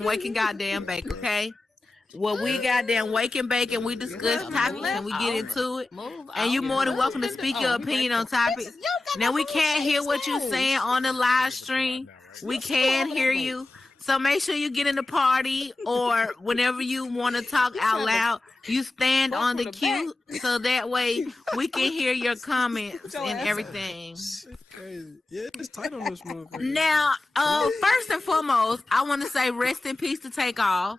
Wake and Goddamn Bake, okay? Well, we goddamn wake and bake and we discuss topics and we get into it. And you're more than welcome to speak your opinion on topics. Now, we can't hear what you're saying on the live stream. We can hear you. So make sure you get in the party, or whenever you want to talk out loud, you stand on the queue so that way we can hear your comments and everything. Crazy. Yeah, it's tight on this motherfucker. Now, first and foremost, I want to say rest in peace to Takeoff.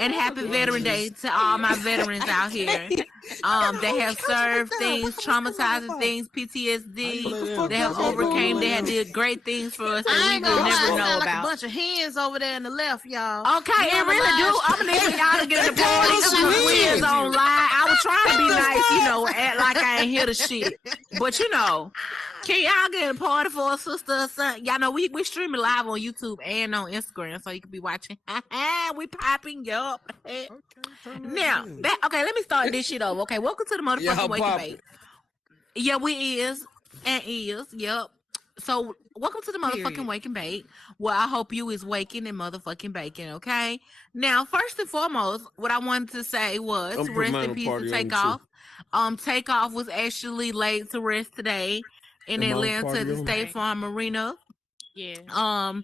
And happy Veteran Day to all my veterans out here that have served things, traumatizing things, PTSD, they have overcame, they have did great things for us that we will never know about. Like a bunch of hands over there in the left, y'all. Okay, it really do. I'm gonna need y'all to get in the party. We is on live. I was trying to be nice, act like I ain't hear the shit. But can y'all get a party for a sister or something? Y'all know we streaming live on YouTube and on Instagram, so you can be watching. We popping up. Now, let me start this shit over. Okay, welcome to the motherfucking Wake and Bake. Yeah, we is. Yep. So, welcome to the motherfucking Wake and Bake. Well, I hope you is waking and motherfucking baking, okay? Now, first and foremost, what I wanted to say was rest in peace to Takeoff. Takeoff was actually laid to rest today in Atlanta, the State Farm Marina. Yeah.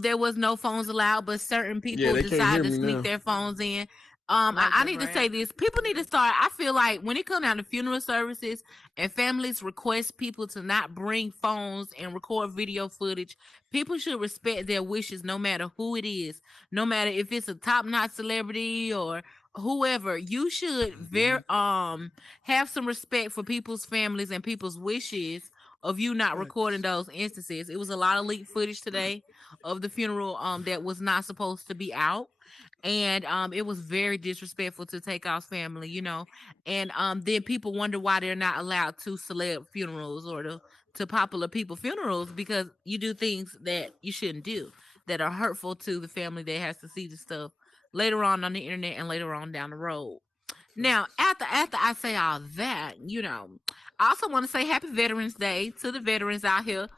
There was no phones allowed, but certain people decided to sneak their phones in. I need to say this. People need to start. I feel like when it comes down to funeral services and families request people to not bring phones and record video footage, people should respect their wishes no matter who it is. No matter if it's a top-notch celebrity or whoever, you should have some respect for people's families and people's wishes of you not recording those instances. It was a lot of leaked footage today of the funeral that was not supposed to be out. And it was very disrespectful to Takeoff's family, and then people wonder why they're not allowed to celeb funerals or to popular people funerals, because you do things that you shouldn't do that are hurtful to the family that has to see the stuff later on the internet and later on down the road. Now, after I say all that, I also want to say Happy Veterans Day to the veterans out here,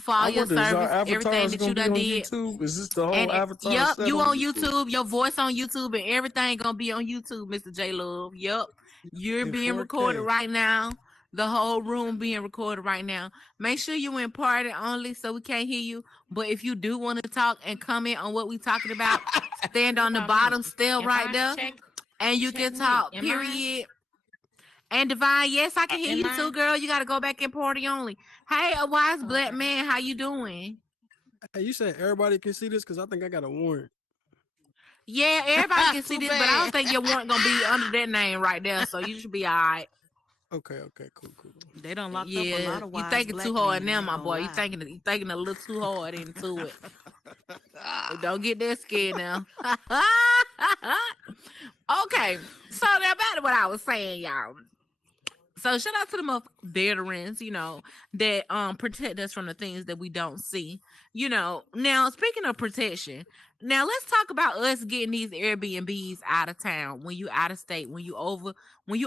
for all your service, everything that you done did. YouTube? Is this the whole avatar? Yep, you on YouTube, your voice on YouTube, and everything gonna be on YouTube, Mr. J Love. Yep, you're being recorded right now. The whole room being recorded right now. Make sure you in party only so we can't hear you. But if you do want to talk and comment on what we talking about, stand on the bottom still right there. And you can talk, period. And Divine, yes, I can hear you too, girl. You got to go back in party only. Hey, a wise black man, how you doing? Hey, you said everybody can see this? Because I think I got a warrant. Yeah, everybody can see this, but I don't think your warrant going to be under that name right there, so you should be all right. Okay, cool. They don't lock up a lot of wise. You thinking too hard now, my boy. You thinking a little too hard into it. Don't get that scared now. Okay, so now back to what I was saying, y'all. So shout out to the veterans, that protect us from the things that we don't see. Now speaking of protection, now let's talk about us getting these Airbnbs out of town. When you out of state, when you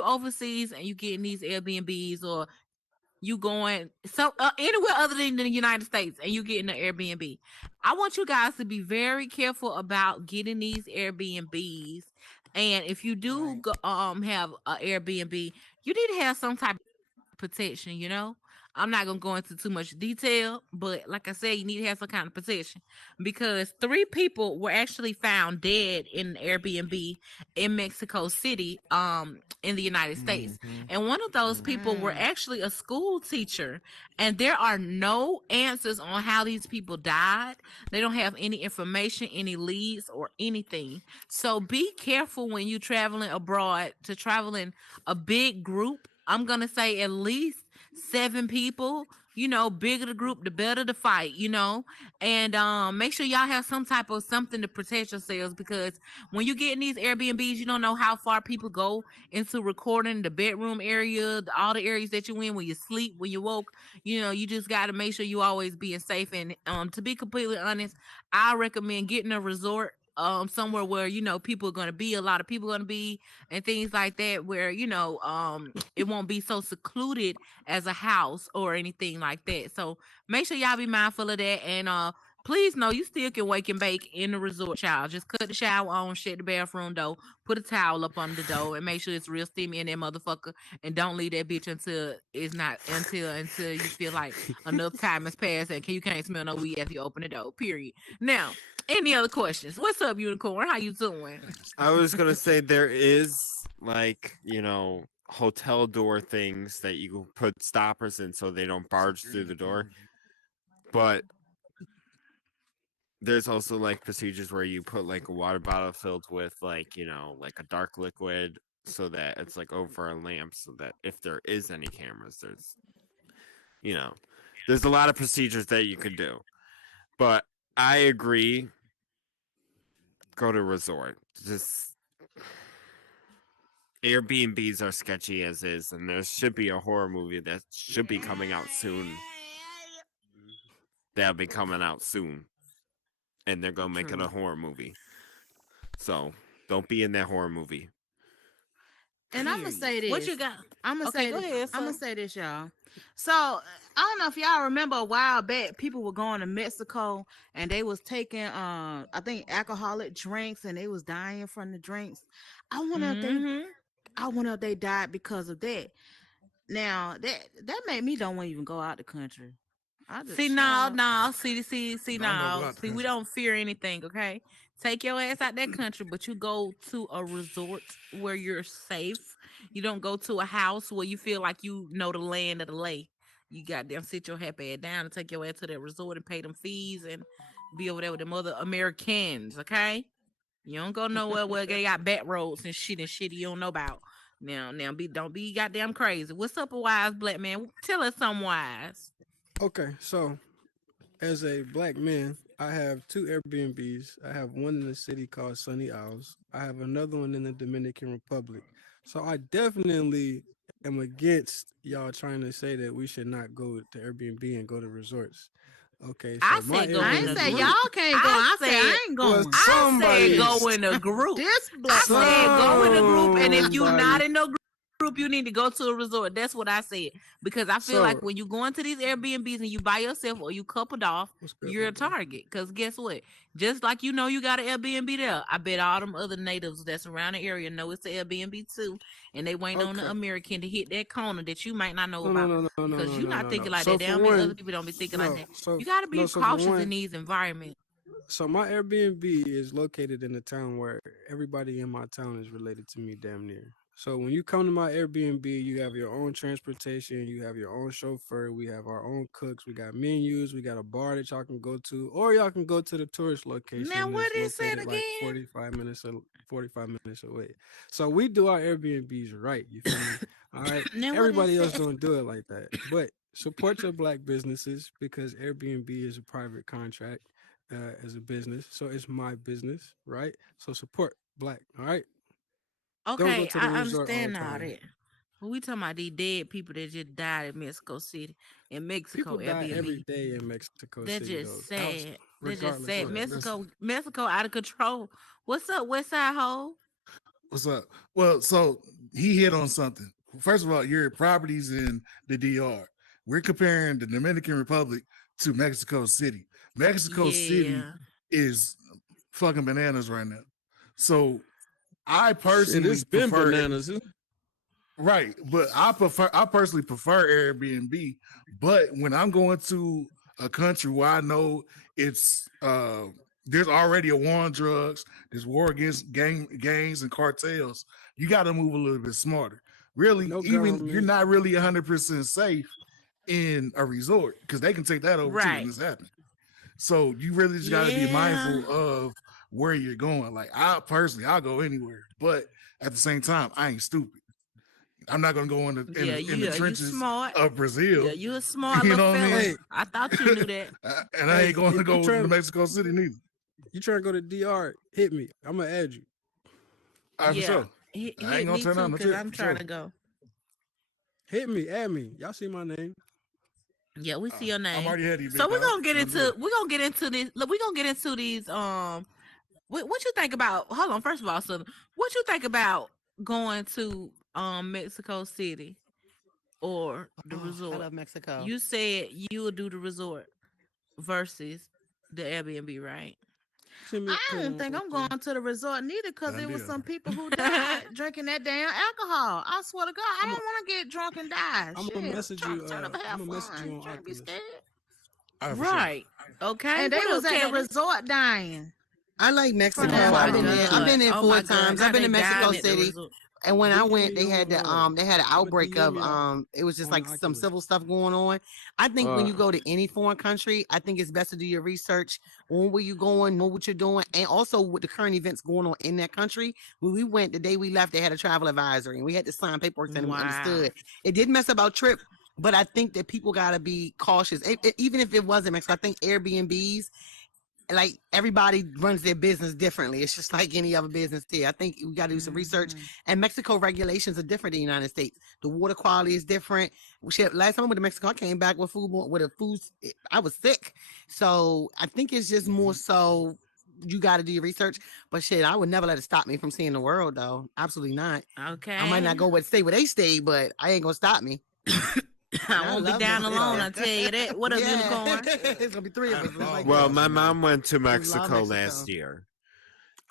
overseas and you getting these Airbnbs, or you going anywhere other than the United States and you getting an Airbnb. I want you guys to be very careful about getting these Airbnbs. And if you do have an Airbnb, you need to have some type of protection, I'm not going to go into too much detail, but like I said, you need to have some kind of protection, because 3 people were actually found dead in an Airbnb in Mexico City, in the United States. And one of those people were actually a school teacher, and there are no answers on how these people died. They don't have any information, any leads or anything. So be careful when you're traveling abroad to travel in a big group. I'm going to say at least 7 people, bigger the group, the better the fight, and make sure y'all have some type of something to protect yourselves, because when you get in these Airbnbs, you don't know how far people go into recording the bedroom area, all the areas that you in when you sleep, when you woke, you just got to make sure you always being safe. And to be completely honest, I recommend getting a resort somewhere where people are going to be, a lot of people going to be, and things like that, where it won't be so secluded as a house or anything like that. So make sure y'all be mindful of that, and please know you still can wake and bake in the resort, child. Just cut the shower on, shut the bathroom door, put a towel up on the door, and make sure it's real steamy in that motherfucker. And don't leave that bitch until it's not until you feel like enough time has passed and you can't smell no weed after you open the door. Period. Now, any other questions? What's up, Unicorn? How you doing? I was gonna say there is like, hotel door things that you can put stoppers in so they don't barge through the door. But there's also like procedures where you put like a water bottle filled with like, like a dark liquid so that it's like over a lamp so that if there is any cameras, there's a lot of procedures that you could do. But I agree. Go to resort. Just Airbnbs are sketchy as is, and there should be a horror movie that should be coming out soon. That'll be coming out soon. And they're gonna make it a horror movie. So don't be in that horror movie. And I'm gonna say this. What you got? I'm gonna say go this. ahead, I'm gonna son. say this, y'all. So I don't know if y'all remember a while back, people were going to Mexico and they was taking I think alcoholic drinks and they was dying from the drinks. I wonder if they died because of that. Now that made me don't want to even go out the country. See, we don't fear anything, okay? Take your ass out that country, but you go to a resort where you're safe. You don't go to a house where you feel like you know the land of the lay. You goddamn sit your happy ass down and take your ass to that resort and pay them fees and be over there with them other Americans, okay? You don't go nowhere where they got back roads and shit you don't know about. Now, don't be goddamn crazy. What's up, a wise black man? Tell us something wise. Okay, so as a black man, I have 2 Airbnbs. I have one in the city called Sunny Isles. I have another one in the Dominican Republic. So I definitely am against y'all trying to say that we should not go to Airbnb and go to resorts. Okay, so I my said go I in ain't a say group. y'all can't go. I said I ain't Well, going. I said go in a group. This I black said go in a group, and if you're Somebody- not in no group, you need to go to a resort. That's what I said. Because I feel like So- when you go into these Airbnbs and you by yourself or you coupled off, What's good, you're my a brother? target. Because guess what? Just like you know you got an Airbnb there, I bet all them other natives that's around the area know it's an Airbnb too, and they waiting on the Okay. American to hit that corner that you might not know No, about. no, no, no, no, Because no, you're no, not no, thinking no. like So that. for Damn many other one, people don't be thinking no. like that. So You got to be no. So for cautious in one, these environments. so my Airbnb is located in a town where everybody in my town is related to me damn near. So when you come to my Airbnb, you have your own transportation, you have your own chauffeur, we have our own cooks, we got menus, we got a bar that y'all can go to, or y'all can go to the tourist Now, location what that's is it located like again? 45 minutes away. So we do our Airbnbs right, you feel me? All right. Now, what Everybody is else it? don't do it like that. But support your black businesses because Airbnb is a private contract as a business. So it's my business, right? So support black, all right? Don't go Okay, to the I resort all the understand all time. that. But we talking about these dead people that just died in Mexico City. In Mexico, People die every Airbnb. day in Mexico They're City, though. just sad. They're just Regardless, sad. yeah. Mexico out of control. What's up, West Side Ho? What's up? Well, so he hit on something. First of all, your properties in the DR. We're comparing the Dominican Republic to Mexico City. Mexico City Yeah. is fucking bananas right now. So I Shit, personally it's been prefer bananas. right, but I personally prefer Airbnb. But when I'm going to a country where I know it's there's already a war on drugs, there's war against gangs and cartels, you got to move a little bit smarter. Really, No even you're government. not really 100% safe in a resort because they can take that over too when Right. this happens. So you really just got to be Yeah. mindful of where you're going. Like I personally, I'll go anywhere, but at the same time, I ain't stupid. I'm not gonna go in Yeah, the you trenches smart. of Brazil. Yeah, you a smart You little know what I fella. mean? Hey, I thought you knew that. And I hey, ain't going to if you go to trying Mexico City neither. you trying to go to DR, hit me. I'm gonna add you. All right, for Yeah. sure. Hit I ain't gonna me turn too, down no because trip I'm for trying sure. to go. Hit me, add me. Y'all see my name. Yeah, we see your I'm name. already ahead of you, So big dog. Don't do it. we're gonna get into this. Look, we're gonna get into these. What you think about? Hold on. First of all, so what you think about going to Mexico City or the Oh, I resort? love Mexico. You said you would do the resort versus the Airbnb, right? I don't think I'm going to the resort neither because Done there was deal. some people who died drinking that damn alcohol. I swear to God, I don't want to get drunk and die. I'm Shit, gonna message trying, you. trying to I'm have gonna message you fun, on trying to be Oculus. scared. All right, for sure. Right. Okay. And they What was up, at the Candace? resort dying. I like From Mexico. that Oh I've my been bottle. there. I've god. been there Oh four my god. times. Now I've been they to Mexico dying at the City. resort. And when I DM went, me they had on they had an outbreak DM of me it was just on the like some Oculus. civil stuff going on. I think when you go to any foreign country, I think it's best to do your research on where you're going, know what you're doing, and also with the current events going on in that country. When we went, the day we left, they had a travel advisory and we had to sign paperwork and we Wow. understood. It did mess up our trip, but I think that people gotta be cautious. Even if it wasn't Mexico, I think Airbnbs, like everybody runs their business differently. It's just like any other business here. I think we got to do some research. And Mexico regulations are different than the United States. The water quality is different. Shit, last time I went to Mexico, I came back with food. I was sick. So I think it's just more so you got to do your research. But shit, I would never let it stop me from seeing the world, though. Absolutely not. Okay. I might not go stay where they stay, but I ain't gonna stop me. I won't be love down Mexico. alone. I tell you that. What up, unicorn? It's gonna be three of us. I Like Well, that. my mom went to love Mexico Mexico. last year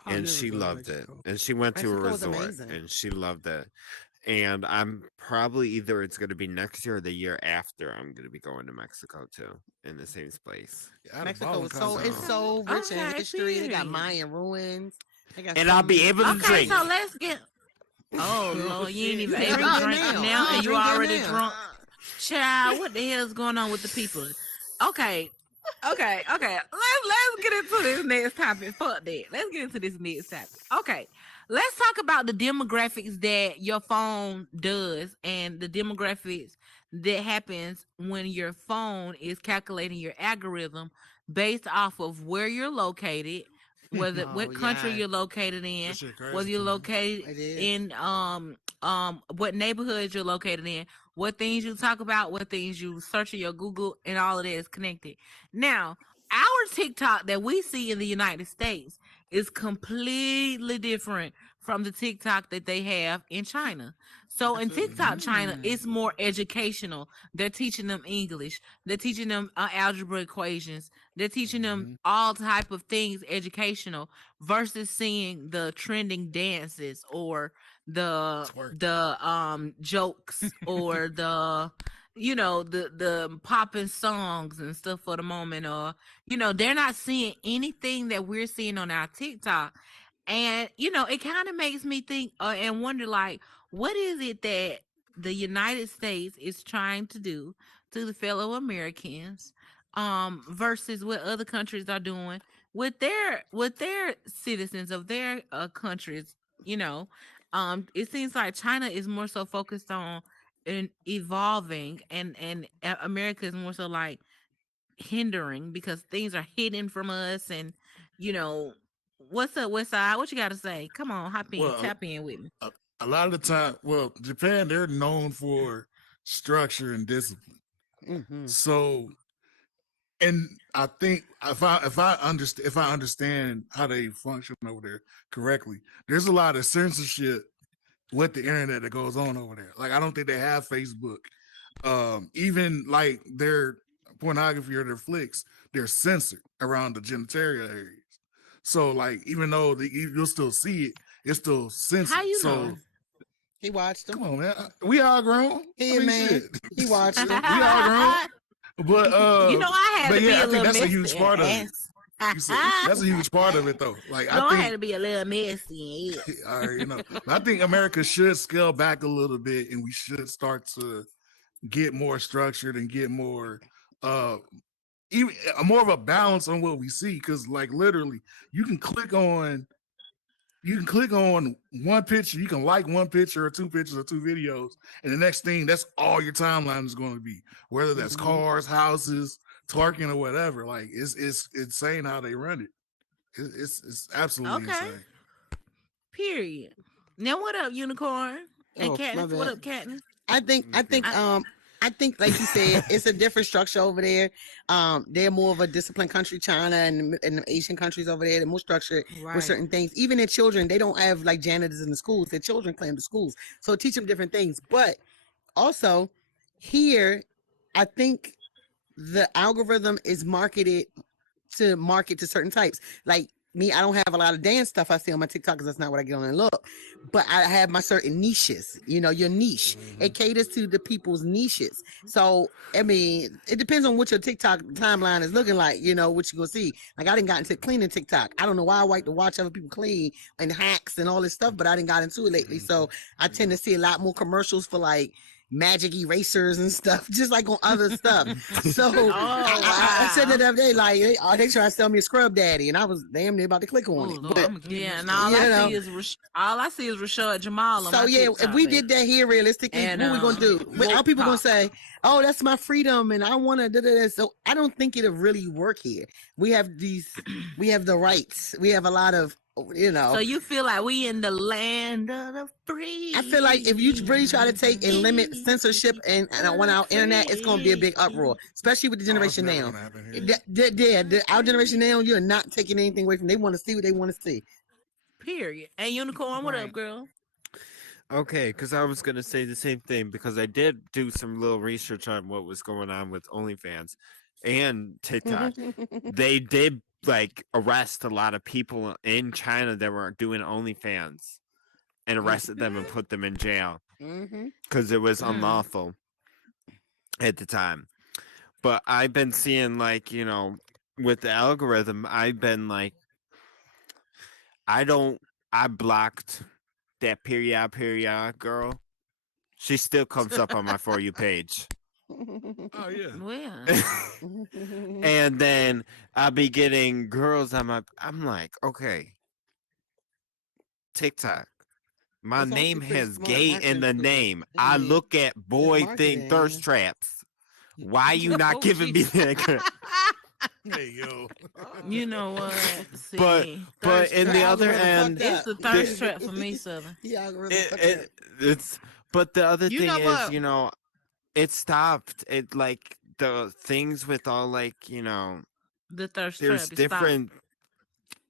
I'll and never she go to loved it. Mexico. And she went to a Mexico is resort amazing. and she loved it. And I'm probably either it's going to be next year or the year after I'm going to be going to Mexico too in the same place. Yeah, I had a Mexico bowling is contest. so rich in Okay, history. They got period. Mayan ruins. They got And so I'll be many- able to Okay, drink. so let's get. Oh Lord, you ain't even You able can to drink drink now. now, and you Drink that already now. drunk. Child, what the hell is going on with the people? Okay. Let's get into this next topic. Fuck that. Let's get into this next topic. Okay. Let's talk about the demographics that your phone does and the demographics that happens when your phone is calculating your algorithm based off of where you're located, what country yeah. you're located in, That shit crazy. whether you're located It is. in what neighborhoods you're located in, what things you talk about, what things you search in your Google, and all of that is connected. Now, our TikTok that we see in the United States is completely different from the TikTok that they have in China. So in TikTok China, it's more educational. They're teaching them English. They're teaching them algebra equations. They're teaching them all type of things educational versus seeing the trending dances or the Twerk. jokes or the the popping songs and stuff for the moment, or they're not seeing anything that we're seeing on our TikTok. And it kind of makes me think and wonder, like, what is it that the United States is trying to do to the fellow Americans versus what other countries are doing with their citizens of their countries. It seems like China is more so focused on evolving, and America is more so like hindering because things are hidden from us. And what's up, West Side? What you got to say? Come on, hop in, Well, tap in with me. a lot of the time, well, Japan, they're known for structure and discipline. Mhm. So, and I think if I understand how they function over there correctly, there's a lot of censorship with the internet that goes on over there. Like, I don't think they have Facebook. Even like their pornography or their flicks, they're censored around the genitalia areas. So, like, even though you'll still see it, it's still censored. How you so, know? He watched come them. on, man. We all grown. He a man. Shit. He watched them. We all grown. But I had but to be yeah, a I think little that's a messy huge part of it. You see, that's a huge part of it, though. Like, I I had think, to be a little messy. I already know. I think America should scale back a little bit, and we should start to get more structured and get more, even more of a balance on what we see. Because, like, literally, you can click on one picture, you can like one picture or two pictures or two videos, and the next thing, that's all your timeline is going to be. Whether that's cars, houses, twerking, or whatever. Like, it's insane how they run it. It's absolutely Okay. insane. Period. Now, what up, unicorn? And Oh, my Katniss, what bad. up, Katniss? I think, like you said, it's a different structure over there. They're more of a disciplined country, China and the Asian countries over there. They're more structured with certain things. Even their children, they don't have like janitors in the schools. Their children claim the schools, so teach them different things. But also here, I think the algorithm is marketed to market to certain types. Like me, I don't have a lot of dance stuff I see on my TikTok because that's not what I get on and look. But I have my certain niches. You know, your niche. It caters to the people's niches. So I mean, it depends on what your TikTok timeline is looking like. You know, what you gonna see. Like I didn't got into cleaning TikTok. I don't know why I like to watch other people clean and hacks and all this stuff, but I didn't got into it lately. So I tend to see a lot more commercials for like magic erasers and stuff, just like on other stuff. So I said that the other day, like, they trying to sell me a scrub daddy, and I was damn near about to click on it. Lord, But yeah, and all I see is Rashad Jamal. On so my yeah, TikTok, if we baby. did that here realistically, And, what we gonna do? How people gonna say, "Oh, that's my freedom," and I want to do that? So I don't think it'll really work here. We have we have the rights. We have a lot of, you know. So you feel like we in the land of the free? I feel like if you really try to take and limit censorship and on our internet, it's going to be a big uproar, especially with the generation now. Our generation now, you're not taking anything away from them. They want to see what they want to see. Period. And Unicorn, what up, girl? Okay, because I was gonna say the same thing because I did do some little research on what was going on with OnlyFans and TikTok. They did like arrest a lot of people in China that were doing OnlyFans and arrested them and put them in jail because it was unlawful at the time. But I've been seeing, like, you know, with the algorithm, I've been like, I blocked that period girl. She still comes up on my For You page. Oh yeah. Well, And then I'll be getting girls I'm like, okay, TikTok. My That's name actually pretty has smart gay in marketing the tool. name. I I mean, look at boy marketing, thing thirst yeah. traps. Why you not Oh, giving me that? Hey yo. you know what? See, But Thirst in the trap. other Algorithm end, fucked it's up. the thirst trap for me, Southern. The algorithm fucked up. it's but the other You thing know is, what? you know, it stopped. It like the things with all, like, you know, The thirst there's trap. different.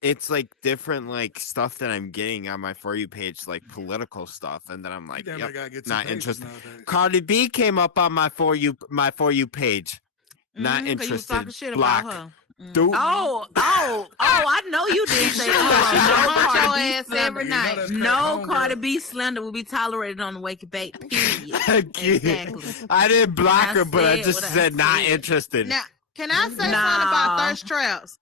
It's like different like stuff that I'm getting on my For You page, like political stuff, and then I'm like, Damn, yep, I gotta get two not pages interested. nowadays. Cardi B came up on my For You page. Not You was talking interested. shit Block. about her. Dude. Oh, I know you did say Hunt your no ass Cardi B every slander. night. That's No crack Cardi homegirl. B slander will be tolerated on the Wake and Bake. Period. Again. Exactly. I didn't block I her, but I said just what I said not said. interested. Now, can I say something Nah. about thirst traps?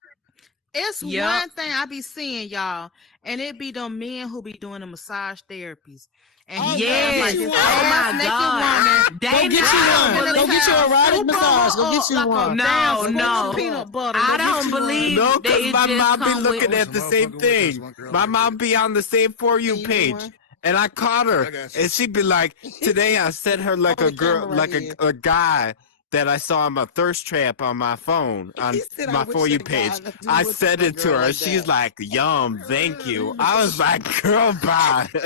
It's Yup. one thing I be seeing, y'all, and it be them men who be doing the massage therapies. And Oh, he Yes. have like you this want- Oh my ass naked God. woman. They Go get you not one. Go get you a erotic Super massage. Go up get you like a one. No, damn spoon no. of peanut butter. I Go get don't you one. believe No, they because my just mom be come looking with. at the Some same motherfucker with thing. one girl My like mom that. be on the same For You Can you do page. one? And I caught I her, got you. and she'd be like, "Today I sent her like Oh, a the girl, camera like right here. a guy that I saw on my thirst trap on my phone on He said, my "I wish For You a guy page." would do I with sent a it to girl her. like She's that. like, "Yum, thank you." I was like, "Girl, bye." He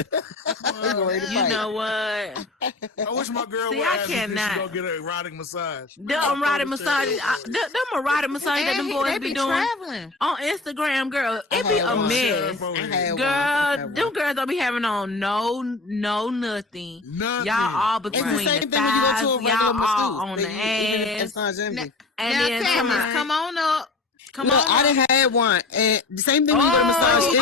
go ready to You fight. know what? I wish my girl See, would I ask me if she cannot. go get an erotic massage. Them erotic massage, them erotic massage that And them boys they be be doing traveling. on Instagram, girl. I It be had a one. mess. I had one. Girl, them girls don't be having on no nothing. Nothing. Y'all all It's between the same the thing when you go thighs. to a regular Y'all all masseuse. on the Even if ass. massage envy. And Now, then Cameron, come on up. Come Look, on I up. done had one, and the same thing when you go to massage envy.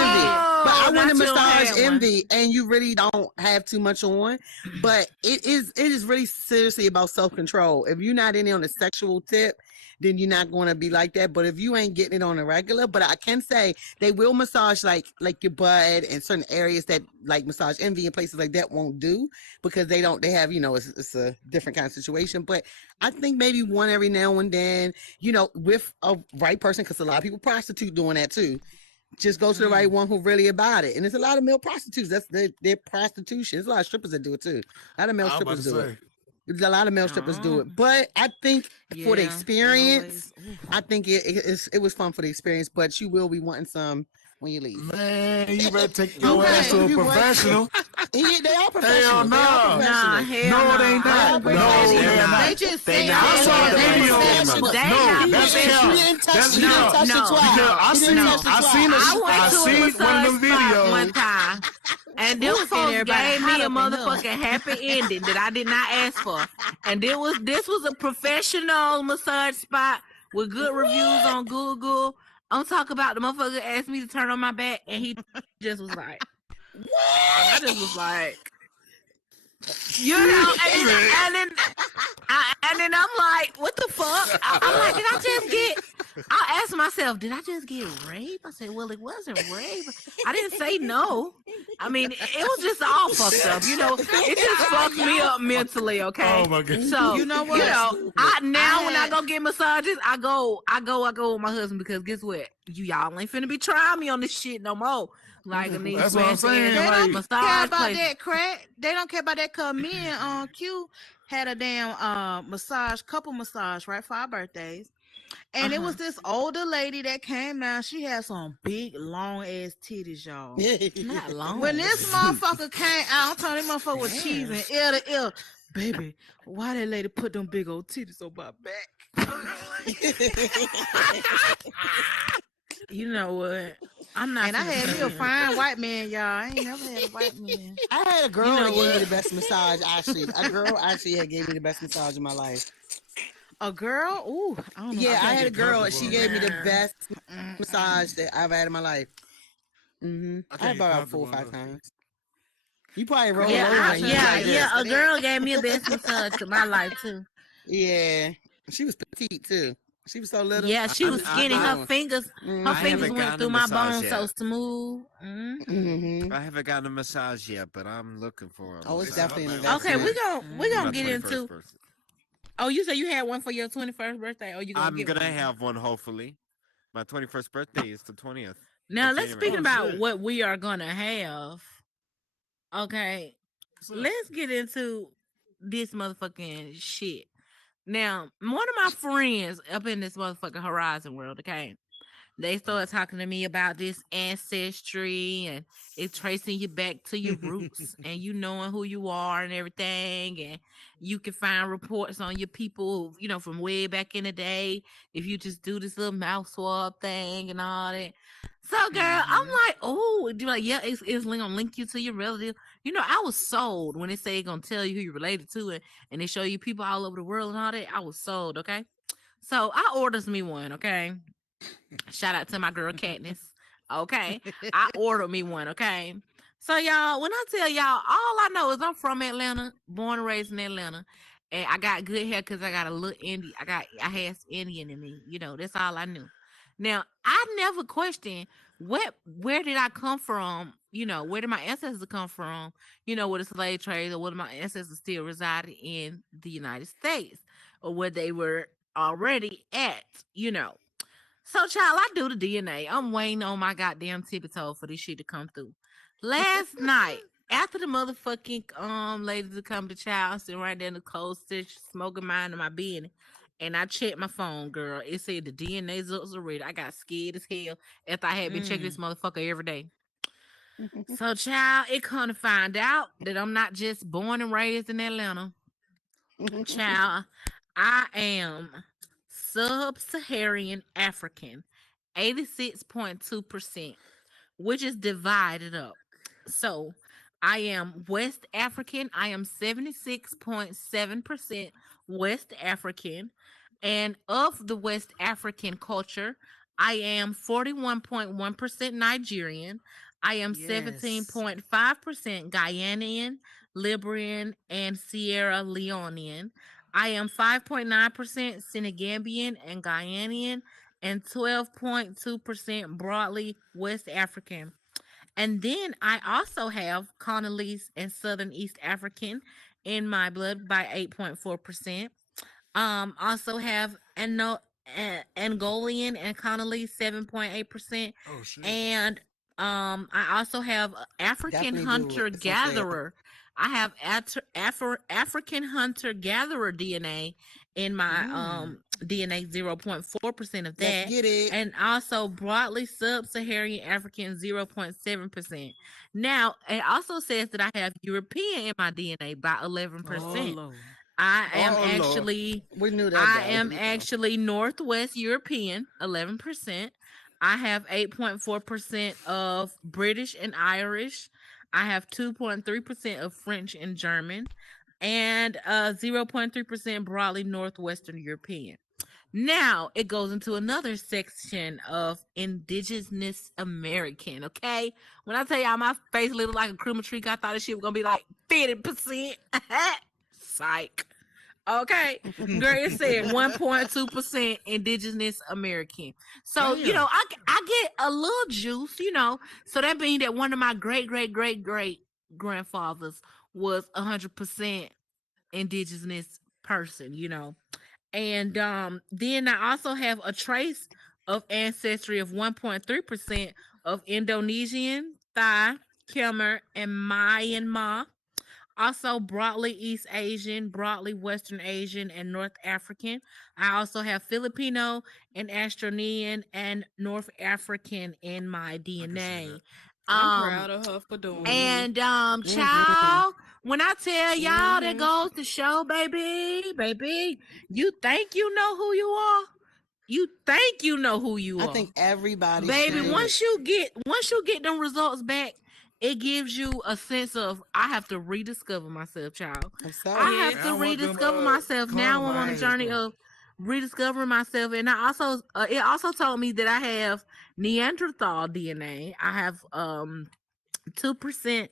But I went to not you don't massage have one. envy, and you really don't have too much on. But it is really seriously about self control. If you're not in it on a sexual tip, then you're not going to be like that. But if you ain't getting it on a regular, but I can say they will massage like your butt and certain areas that like massage envy and places like that won't do because they have, you know, it's a different kind of situation. But I think maybe one every now and then, you know, with a right person, because a lot of people prostitute doing that too. Just go to the right one who really about it. And there's a lot of male prostitutes. That's their prostitution. There's a lot of strippers that do it too. A lot of male I was about strippers to do say. it. There's a lot of male strippers do it. But I think for the Yeah, experience, always. I think it was fun for the experience, but you will be wanting some when you leave. Man, you better take your Okay. ass to a You what? professional. They are professional. Hell They no. are Nah, professional. hell No, no. they ain't I not. don't No, believe they're that. not. They just They say not. I saw the They video. professional. They No, not that's professional. You him. didn't touch, That's you didn't him. touch No. the twat. Because I You seen, didn't No. touch the I twat. seen, I went I to a seen one massage of the spot videos. one time, and them Ooh, folks everybody gave me hot a up in here. motherfucking happy ending that I did not ask for. And this was a professional massage spot with good reviews on Google. I'm talking about the motherfucker asked me to turn on my back, and he just was like, "What?" And I just was like, you know, and then I'm like, what the fuck? I'm like, did I just get? I asked myself, did I just get raped? I said, well, it wasn't rape. I didn't say no. I mean, it was just all fucked up. You know, it just fucked me up mentally. Okay. Oh my god. So You know what? You know, when I had- go get massages, I go with my husband because guess what? Y'all ain't finna be trying me on this shit no more. Like in these That's what I'm saying, They like- don't massage care about places. that crack. They don't care about that cause me and Q had a damn couple massage right for our birthdays. And it was this older lady that came down. She had some big long ass titties, y'all. Not long. When this motherfucker came out, I'm telling this motherfucker was cheesing ear to ear. Baby, why that lady put them big old titties on my back? You know what? I'm not. And I finna had me say a that. fine white man, y'all. I ain't never had a white man. I had a girl You know that gave me what? the best massage. Actually, a girl actually had gave me the best massage in my life. A girl? Ooh, I don't know. Yeah, I can't had a get girl. comfortable She on gave me the that. best massage that I've had in my life. I I can't had get about 4 or comfortable 5 on times. You probably roll over Yeah, and you like yeah. this. A girl gave me a best massage to my life too. Yeah, she was petite too. She was so little. Yeah, she was I- skinny. I- Her fingers, Mhm. her I fingers haven't went gotten through a my massage bones so yet. smooth. Mhm. I haven't gotten a massage yet, but I'm looking for a Oh, it's massage. definitely an Okay, investment. we My gonna get 21st into. birthday. Oh, you said you had one for your 21st birthday, or you gonna I'm get gonna one? have one hopefully. My 21st birthday is the 20th. Now of let's January. speaking Oh, about shit. what we are gonna have. Okay, What's up? let's get into this motherfucking shit. Now, one of my friends up in this motherfucking Horizon world, okay, they started talking to me about this ancestry and it's tracing you back to your roots and you knowing who you are and everything. And you can find reports on your people, you know, from way back in the day if you just do this little mouth swab thing and all that. So, girl, I'm like, oh, like, yeah, it's gonna link you to your relative. You know, I was sold when they say it's gonna tell you who you're related to and they show you people all over the world and all that. I was sold, okay? So I orders me one, okay? Shout out to my girl Katniss. Okay. I ordered me one, okay? So y'all, when I tell y'all, all I know is I'm from Atlanta, born and raised in Atlanta. And I got good hair because I got a little Indian. I had some Indian in me. You know, that's all I knew. Now, I never questioned where did I come from? You know, where did my ancestors come from? You know, with the slave trade, or whether my ancestors still resided in the United States, or where they were already at, you know. So, child, I do the DNA. I'm waiting on my goddamn tippy toe for this shit to come through. Last night, after the motherfucking lady to come to child, sitting right there in the cold stitch, smoking mine in my bed, and I checked my phone, girl. It said the DNA results are ready. I got scared as hell after I had been checking this motherfucker every day. So, child, it come to find out that I'm not just born and raised in Atlanta. Child, I am sub-Saharan African, 86.2%, which is divided up. So I am West African. I am 76.7% West African. And of the West African culture, I am 41.1% Nigerian. I am Yes. 17.5% Guyanian, Liberian, and Sierra Leonean. I am 5.9% Senegambian and Guyanian, and 12.2% broadly West African. And then I also have Congolese and Southern East African in my blood by 8.4%. Also have Angolian and Congolese 7.8%. Oh shit. And I also have African Definitely do. hunter It's on sale. gatherer. I have African hunter gatherer DNA in my DNA 0.4% of Let's that, get it. and also broadly sub-Saharan African 0.7%. Now it also says that I have European in my DNA by 11%. Lord. I am Oh, Lord. actually We knew that. I though. am actually Northwest European, 11%. I have 8.4% of British and Irish. I have 2.3% of French and German, and 0.3% broadly Northwestern European. Now it goes into another section of indigenous American. Okay, when I tell y'all my face looked like a Christmas tree, I thought this shit was gonna be like 50%. Psych. Okay, girl, it said 1.2% indigenous American. So Damn. I get a little juice. So that means that one of my great grandfathers was 100% indigenous person. And then I also have a trace of ancestry of 1.3% of Indonesian, Thai, Khmer, and Myanmar. Also, broadly East Asian, broadly Western Asian, and North African. I also have Filipino and Australian and North African in my I can see DNA. that. I'm Um, proud of her for doing it. and Mm-hmm. child, when I tell y'all that Mm-hmm. goes to show, baby, you think you know who you are? You think you know who you I are. think everybody Baby, should. once you get them results back, it gives you a sense of I have to rediscover myself, child. So, I Yes. have I to don't want them rediscover myself. Now I'm on a colonizers right. journey though. of rediscovering myself, and I also it also told me that I have Neanderthal DNA. I have 2%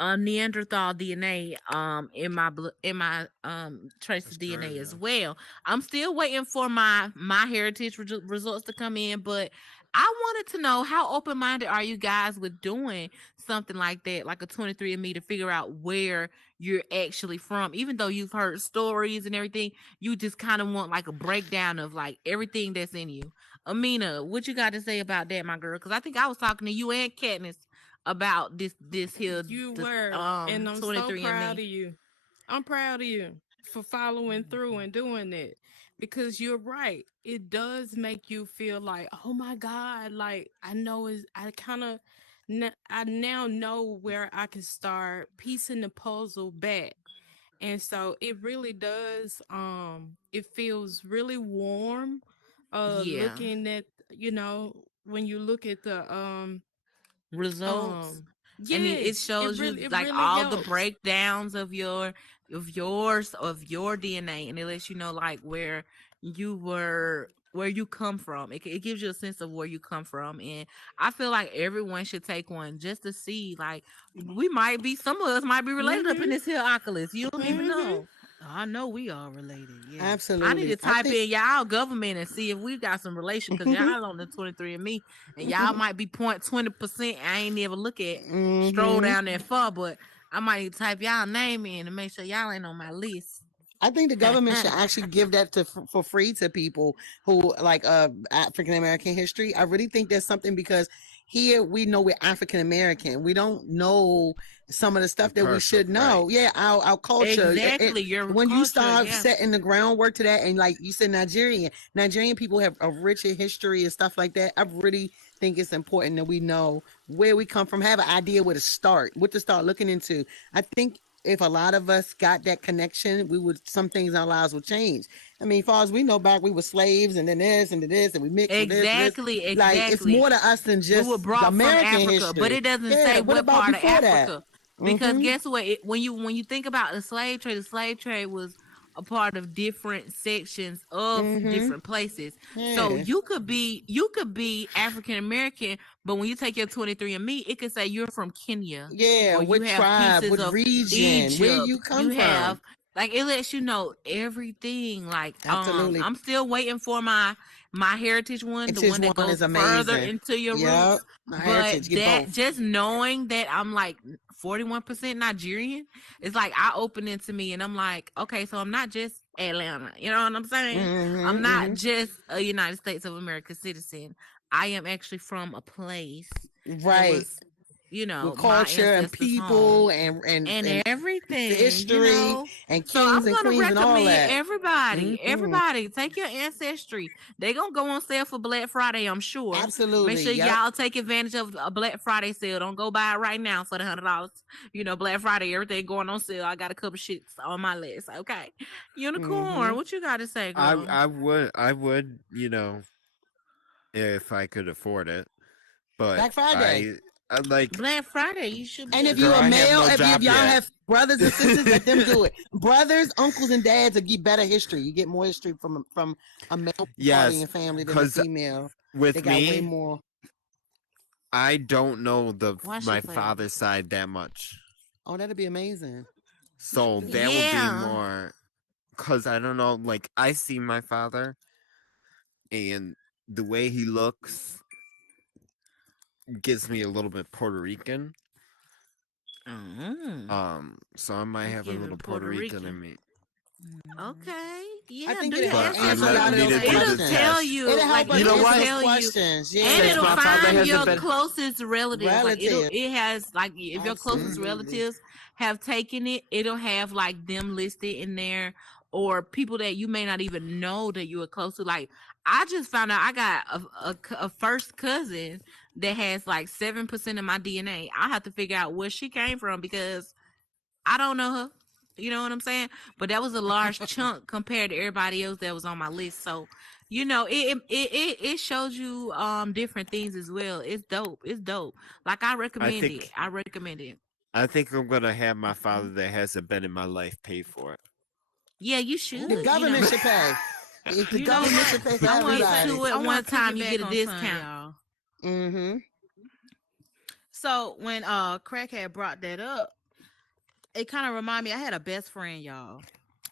Neanderthal DNA in my trace That's of DNA crazy, as huh? well. I'm still waiting for my heritage results to come in, but I wanted to know how open minded are you guys with doing something like that, like a 23andMe, to figure out where you're actually from. Even though you've heard stories and everything, you just kind of want like a breakdown of like everything that's in you. Amina, what you got to say about that, my girl? Because I think I was talking to you and Katniss about this here You the were, and I'm so 23 and proud me. of you. I'm proud of you for following through and doing it because you're right. It does make you feel like, oh my God, like I kind of, I now know where I can start piecing the puzzle back. And so it really does, it feels really warm, Yeah, looking at, when you look at the, results. And it yes, shows you it like really all the helps. breakdowns of your DNA, and it lets you know like where you come from. It gives you a sense of where you come from, and I feel like everyone should take one just to see like some of us might be related up in Mhm. this here Oculus. You don't even Mhm. know. I know we are related. Yes. I need absolutely. to I type think in y'all government and see if we got some relation because y'all on the 23andMe and y'all might be 0.20%. I ain't never look at stroll hmm down that far, but I might need to type y'all name in and make sure y'all ain't on my list. I think the government should actually give that for free to people who like African American history. I really think there's something because here we know we're African American. We don't know some of the The stuff that we partial, should right? know. Yeah, our culture. Exactly, your When you culture, start yeah. setting the groundwork to that, and like you said, Nigerian people have a richer history and stuff like that. I really think it's important that we know where we come from, have an idea where to start, what to start looking into. I think if a lot of us got that connection, we would some things in our lives would change. I mean, far as we know back, we were slaves and then this and then this and we mixed with this and this. Exactly, Like it's exactly. more to us than We were just the brought from American Africa, but history. it doesn't Yeah. say What what about part of before that? Africa. Because Mm-hmm. guess what? When you think about the slave trade was a part of different sections of Mm-hmm. different places. So Yeah. you could be African American, but when you take your 23andMe, it could say you're from Kenya Yeah. or you What have tribe? pieces What of region? Where you Egypt. come You from? have like it lets you know everything. Like Absolutely. I'm still waiting for my heritage one, the Heritage one that one goes is further amazing. into your Yep. roots. My But heritage. Get that both. just knowing that I'm like 41% Nigerian, it's like eye opening to me, and I'm like, okay, so I'm not just Atlanta. You know what I'm saying? I'm Mm-hmm. not Mm-hmm. just a United States of America citizen. I am actually from a place that Right. was, With my culture and ancestors' home people and and everything, history and So I'm kings and gonna queens and all recommend that. Hmm. everybody take your ancestry. They gonna go on sale for Black Friday, I'm sure. Make Absolutely. sure Yep. y'all take advantage of a Black Friday sale. Don't go buy it right now for the $100. Black Friday, everything going on sale. I got a couple shits on my list. Okay, Hmm. Unicorn, what you got to say, I girl? I would, if I could afford it, but Black Friday. like, Black Friday, you should be And if able you girl, a I to. have male, no if job y'all yet. have brothers and sisters, let them do it. Brothers, uncles, and dads will get better history. You get more history from a male party Yes, and family than a because female. They with got way me, more. I don't know Why she my play it? father's side that much, Oh, that'd be amazing. You should so do that it. would be Yeah. more. Cause I don't know, like I see my father and the way he looks gives me a little bit Puerto Rican. Oh, So I might you have a giving little Puerto Puerto Rican in Rican. me. Mhm. Okay. I Yeah. think Do your it'll But I answer ancestry. y'all really need to those do It'll the questions. tell test. you, It'll like help us You know it'll answer what? those tell you, questions. and Yeah. Since it'll my father find hasn't your been, closest relatives. Like Relative. it has like if your closest Absolutely. relatives have taken it, it'll have like them listed in there, or people that you may not even know that you are close to. Like I just found out I got a first cousin that has like 7% of my DNA. I have to figure out where she came from because I don't know her. You know what I'm saying? But that was a large chunk compared to everybody else that was on my list. So, it shows you different things as well. It's dope. It's dope. Like I I recommend it. think I recommend it. I think I'm gonna have my father that hasn't been in my life pay for it. Yeah, you The should. government should pay. The You know government what? should pay for I want to everybody. Get to it I one want to time, you get piggyback a on something, discount. y'all. Mm-hmm. So when Crack had brought that up, it kind of reminded me. I had a best friend, y'all,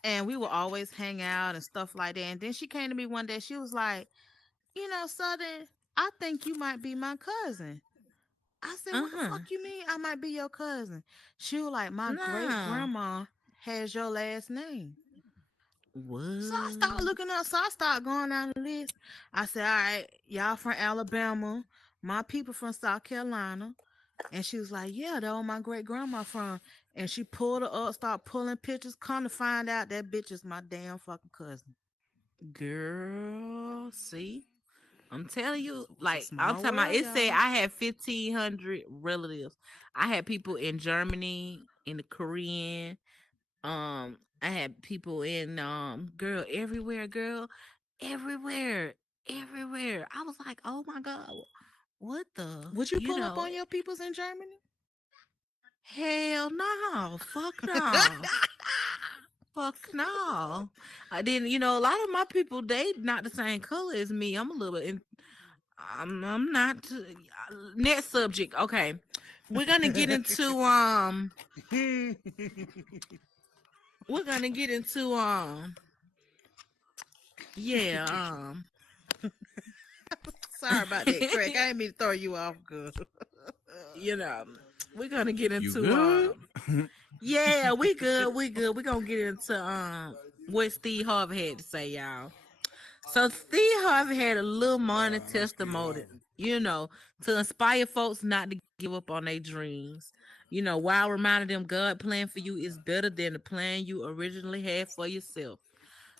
and we would always hang out and stuff like that. And then she came to me one day. She was like, Southern, I think you might be my cousin. I said, Uh what the huh. fuck you mean I might be your cousin? She was like, my great No. grandma has your last name. So I started What? looking up. So I started going down the list. I said, all right, y'all from Alabama. My people from South Carolina. And she was like, yeah, that was my great grandma from. And she pulled her up, started pulling pictures. Come to find out that bitch is my damn fucking cousin. Girl, see? I'm telling you, It's a like I'm small talking about. world, It said y'all. I had 1,500 relatives. I had people in Germany, in the Korean. I had people in girl everywhere, girl, everywhere, everywhere. I was like, oh my god, what the, Would you pull up on your peoples in Germany? hell no, fuck no. Fuck no. I didn't, a lot of my people, they not the same color as me. I'm a little bit I'm not next subject. Okay. We're gonna get into we're gonna get into yeah, Sorry about that, Craig. I didn't mean to throw you off, good. you know, we're gonna get You into good? yeah, we good, we good. We're gonna get into what Steve Harvey had to say, y'all. So Steve Harvey had a little morning testimony, to inspire folks not to give up on their dreams. While reminding them God plan for you is better than the plan you originally had for yourself.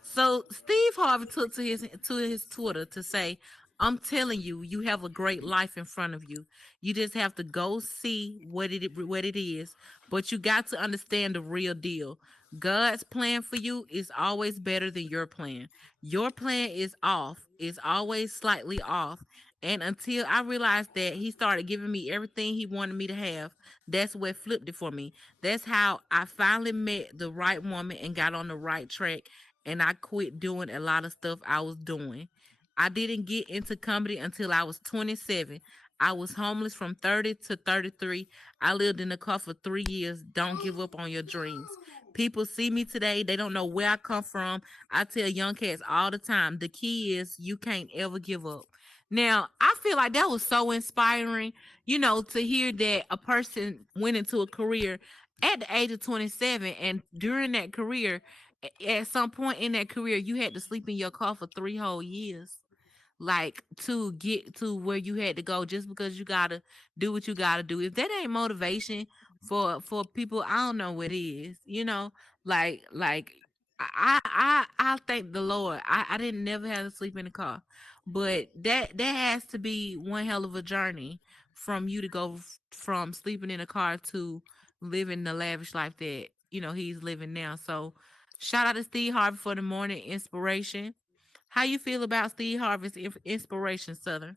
So Steve Harvey took to his Twitter to say, "I'm telling you, you have a great life in front of you. You just have to go see what it is, but you got to understand the real deal. God's plan for you is always better than your plan. Your plan is off. Is always slightly off." And until I realized that he started giving me everything he wanted me to have, that's what flipped it for me. That's how I finally met the right woman and got on the right track, and I quit doing a lot of stuff I was doing. I didn't get into comedy until I was 27. I was homeless from 30 to 33. I lived in a car for 3 years. Don't give up on your dreams. People see me today. They don't know where I come from. I tell young cats all the time, the key is you can't ever give up. Now, I feel like that was so inspiring, to hear that a person went into a career at the age of 27, and during that career, at some point in that career, you had to sleep in your car for 3 whole years, like to get to where you had to go, just because you gotta do what you gotta do. If that ain't motivation for people, I don't know what is. Like I thank the Lord. I didn't never have to sleep in the car, but that has to be one hell of a journey from you to go from sleeping in a car to living the lavish life that he's living now. So shout out to Steve Harvey for the morning inspiration. How you feel about Steve Harvey's inspiration, Southern?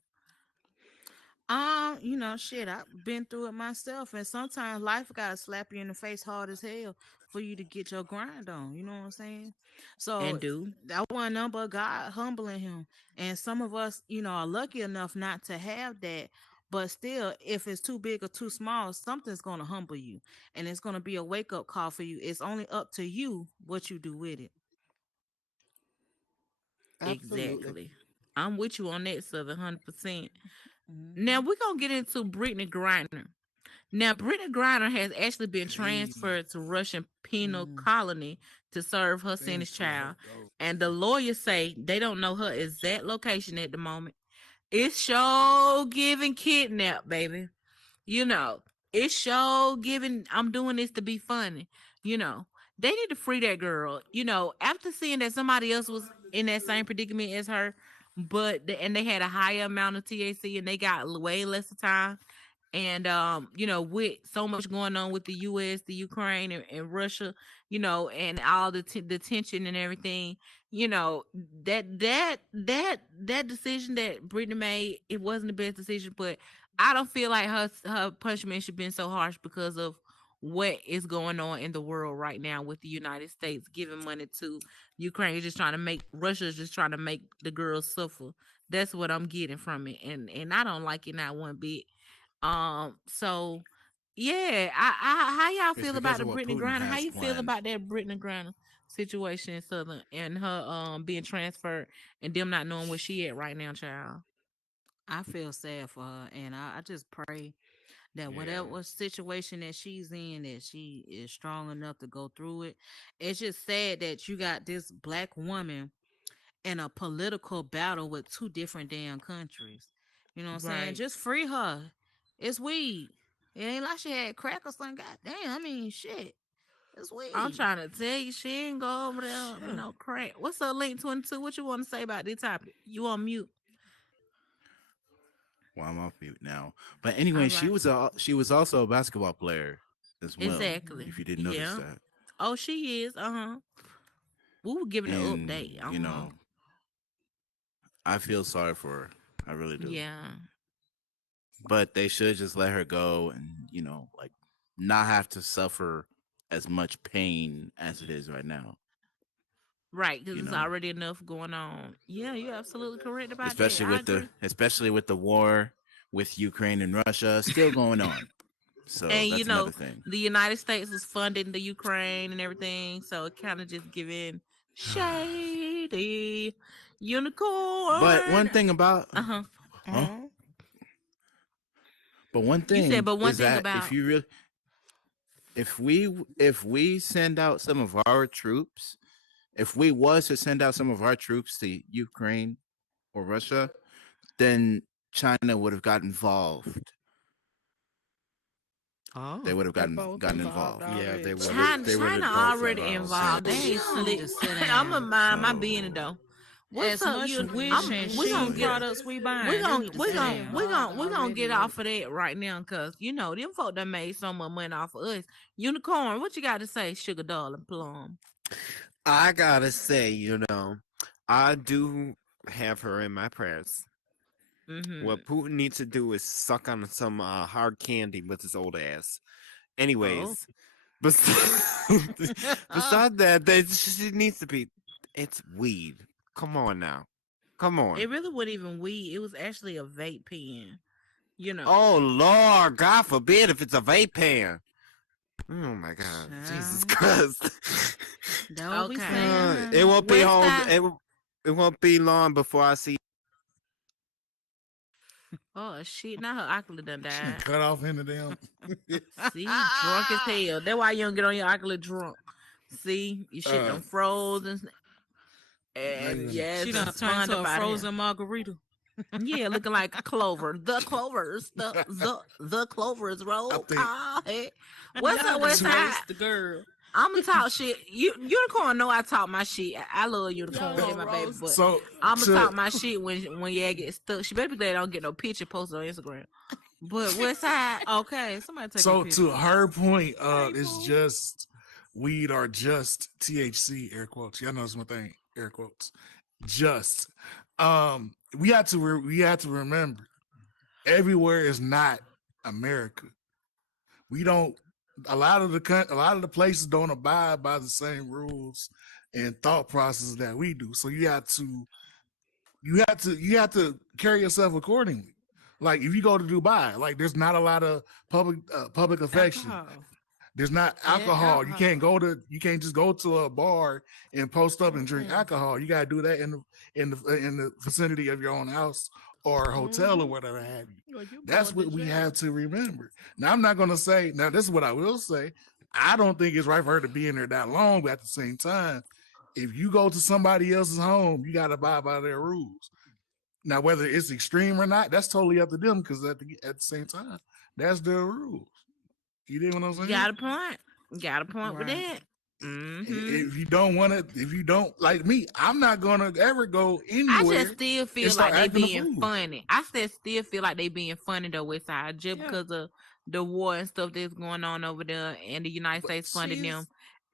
Shit, I've been through it myself, and sometimes life gotta slap you in the face hard as hell for you to get your grind on. You know what I'm saying? So And do. that one number, God humbling him, and some of us, are lucky enough not to have that. But still, if it's too big or too small, something's gonna humble you, and it's gonna be a wake up call for you. It's only up to you what you do with it. Absolutely. Exactly. I'm with you on that, Southern, 100%. Now Hmm. we're gonna get into Brittany Griner. Now, Brittany Griner has actually been Hey, transferred to Russian penal Mm. colony to serve her thank sentence you. child, Oh, and the lawyers say they don't know her exact location at the moment. It's show giving kidnap, baby. You know, it's show giving. I'm doing this to be funny. You know, they need to free that girl. After seeing that somebody else was in that same predicament as her, and they had a higher amount of THC and they got way less time. And with so much going on with the US, the Ukraine, and Russia, and all the tension and everything, that decision that Brittany made, it wasn't the best decision. But I don't feel like her punishment should have been so harsh because of what is going on in the world right now with the United States giving money to Ukraine. Is just trying to make Russia is just trying to make the girls suffer. That's what I'm getting from it, and I don't like it not one bit. So yeah, how y'all It's feel because about of the what Brittany Putin Griner? How has you feel planned. about that Brittany Griner situation in Southern and her being transferred and them not knowing where she at right now, child? I feel sad for her, and I just pray that Yeah. whatever situation that she's in, that she is strong enough to go through it. It's just sad that you got this black woman in a political battle with two different damn countries. You know what I'm saying? Right. Just free her. It's weed. It ain't like she had crack or something. God damn, I mean, shit. It's I'm weed. trying to tell you, she ain't go over there with Shit. no crack. What's up, Link 22? What you want to say about this topic? You on mute. Well, I'm off mute now. But anyway, All right. she was also a basketball player as well. Hmm. Exactly. If you didn't notice Yeah. that, Oh, she is. We were giving an and update. I feel sorry for her. I really do. Yeah. But they should just let her go, and like not have to suffer as much pain as it is right now. Right, because You there's know, already enough going on. Yeah, you're absolutely correct about that. I agree. especially with the war with Ukraine and Russia still going on. So And that's another thing. the United States was funding the Ukraine and everything, so it kind of just giving shady But one unicorn. thing about Uh huh. huh? Uh-huh. But one You said, thing but one is thing that about if we send out some of our troops, if we was to send out some of our troops to Ukraine or Russia, then China would have got involved. They Oh. would have They both gotten involved involved. Yeah, already. They would China have both already involved. involved. They ain't Y'all need slick. to sit I'm gonna down. mind my being So though. What's As up, much you? wish I'm. and We so gonna sheen get. yeah. products we We buying, they gon' need to we sit gon' They we down. gon' involved we gonna get already. off of that right now, cause them folk done made so much money off of us. Unicorn, what you got to say, sugar darling plum? I gotta say, I do have her in my prayers. Mm-hmm. What Putin needs to do is suck on some hard candy with his old ass. Oh, Anyways, besides, besides that, she needs to be. It's weed. Come on now. Come on. it really wasn't even weed. It was actually a vape pen. You know. Oh Lord, God forbid if it's a vape pen. Oh my God, Jesus Child. Christ! That what we Okay. saying, It honey. won't be West home. Side. It won't be long before I see. Oh shit! Now her ocular done She died. cut off in the damn. See, drunk as hell. That's why you don't get on your ocular drunk. See, your shit uh, done froze not and even. yeah, She it's done just turned spun to up a out of here. frozen margarita. Yeah, looking like a clover. The clovers. The clovers I roll think call. Hey. What's Y'all up, done West two. Side? roast the girl. I'ma talk shit. Unicorn know I talk my shit. I love Y'all Unicorn. They gonna my baby, roast. but So I'ma to talk my shit when yeah get stuck. She better be glad I don't get no picture posted on Instagram. But West Side, Okay, somebody take a so to picture. her point, Hey, it's boo. just weed or just THC, air quotes. Y'all know that's my thing, air quotes. Just we had to remember everywhere is not America. We don't. A lot of the places don't abide by the same rules and thought processes that we do. So you have to carry yourself accordingly. Like if you go to Dubai, like there's not a lot of public affection. Alcohol. There's not Yeah, alcohol. You can't alcohol. you can't just go to a bar and post up and drink Mm-mm. alcohol. You gotta do that in the vicinity of your own house or hotel or Mm-hmm. whatever have you. Or you That's going to what we have jail. to remember. Now I'm not gonna say now this is what I will say. I don't think it's right for her to be in there that long, but at the same time, if you go to somebody else's home, you gotta abide by their rules. Now, whether it's extreme or not, that's totally up to them because at the same time, that's their rules. You dig what I'm You saying? got a point. Got a point with Right. that. Mm-hmm. If you don't want to, if you don't like me, I'm not gonna ever go I anywhere just still and feel start like they acting a being fool. funny. I still feel like they being funny though, Westside, just Yeah. because of the war and stuff that's going on over there, and the United But States funding them, She's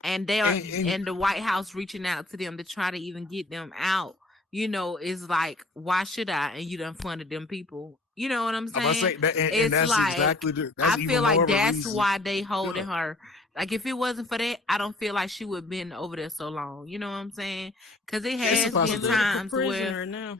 and they are, and and the White House reaching out to them to try to even get them out. You know, it's like, why should I? And you done funded them people. You know what I'm I'm about to saying? say that, and It's that's like, exactly I that's feel even more like of a that's reason. why they Yeah, holding her. Like if it wasn't for that, I don't feel like she would have been over there so long. You know what I'm saying? Because it it's a she's has a been possibility. political times prisoner now.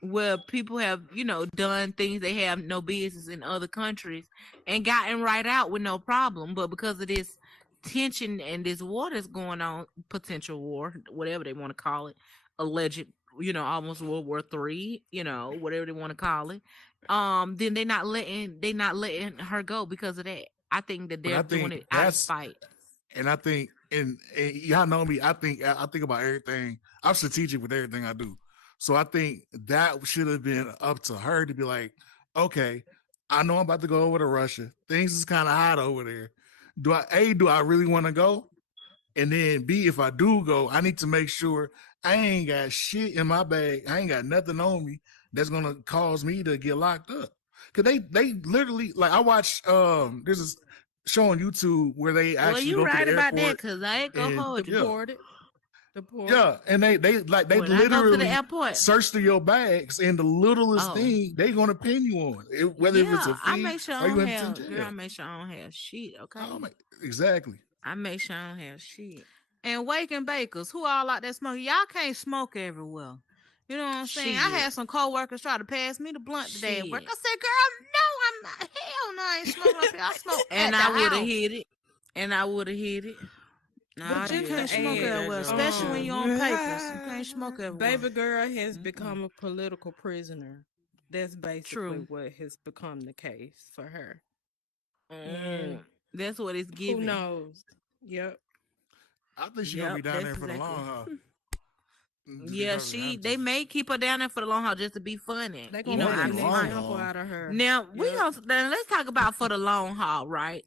where people have, you know, done things they have no business in other countries and gotten right out with no problem. But because of this tension and this war that's going on, potential war, whatever they want to call it, alleged, you know, almost World War III, you know, whatever they want to call it, then they not letting her go because of that. I think that But they're I doing think it out of that's spite. and I think and y'all know me. I think about everything. I'm strategic with everything I do. So I think that should have been up to her to be like, okay, I know I'm about to go over to Russia. Things is kind of hot over there. Do I really want to go? And then B, if I do go, I need to make sure I ain't got shit in my bag. I ain't got nothing on me that's gonna cause me to get locked up. Cause they literally like I watched there's this show on YouTube where they Well, actually you go to the right about that airport because I ain't gonna and hold you. yeah, Deported. Deported. yeah, and they When I go to the literally airport, search through your bags and the littlest oh thing they gonna pin you on, whether if it's yeah, a I fee make sure or I you don't end up in have, girl. I jail. make sure I don't have shit. Oh Okay, my, exactly. I make sure I don't have shit. And Wake and Bakers, who all out there smoking? Y'all can't smoke everywhere. You know what I'm saying? I Shit, had some coworkers try to pass me the blunt today at work. shit. I said, "Girl, no, I'm not. Hell no, I ain't smoking up here. I smoke And at the I would have house." hit it. And I would have hit it. But But Nah, you I yeah, can't she smoke hit had that everywhere, girl especially when too. you're on papers. You can't smoke everywhere. baby girl has Mm-mm. become a political prisoner. That's basically True. what has become the case for her. Mm, And that's what it's who giving. knows? Yep. I think she's gonna Yep, be down that's there for the exactly. long haul. To be Yeah, perfectly honest they with you. may keep her down there for the long haul just to be funny. They're You gonna know, More make out than an of long spite. example haul. out of her. Now Yep. then let's talk about for the long haul, right?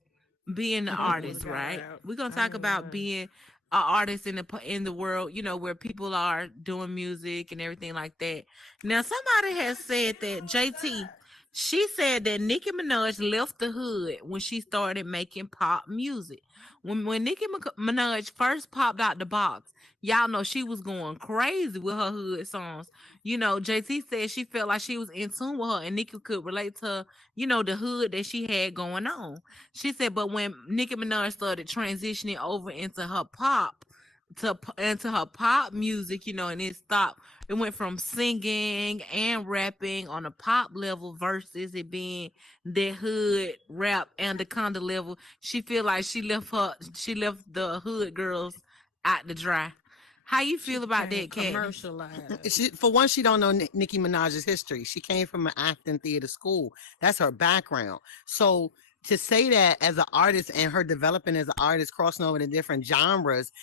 Being the I would have artist, got right? out. We're gonna I talk ain't about lying. being an artist in the world, you know, where people are doing music and everything like that. Now, somebody has said that JT, she said that Nicki Minaj left the hood when she started making pop music. When Minaj first popped out the box, y'all know she was going crazy with her hood songs. You know, JT said she felt like she was in tune with her, and Nicki could relate to, you know, the hood that she had going on. She said, but when Nicki Minaj started transitioning over into her pop music, you know, and it stopped. It went from singing and rapping on a pop level versus it being the hood rap and the conda level. She feel like she left the hood girls out to dry. How you She feel about became that, Katniss? commercialized. For one, she don't know Nicki Minaj's history. She came from an acting theater school. That's her background. So to say that as an artist and her developing as an artist, crossing over to different genres,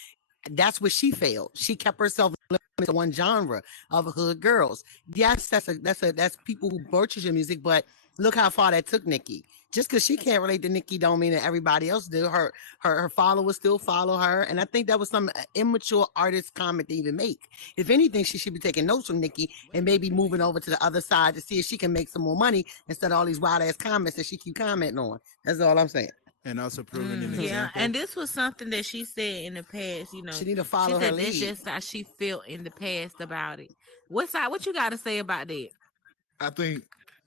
that's where she failed. She kept herself limited to one genre of hood girls. Yes, that's people who purchase your music, but look how far that took Nicki. Just because she can't relate to Nicki don't mean that everybody else do. Her followers still follow her. And I think that was some immature artist comment to even make. If anything, she should be taking notes from Nicki and maybe moving over to the other side to see if she can make some more money instead of all these wild ass comments that she keep commenting on. That's all I'm saying. And also proving an Mm-hmm. Yeah, example. and this was something that she said in the past. You She know, need to she follow her said that's lead. just how she felt in the past about it. What you got to say about that? I think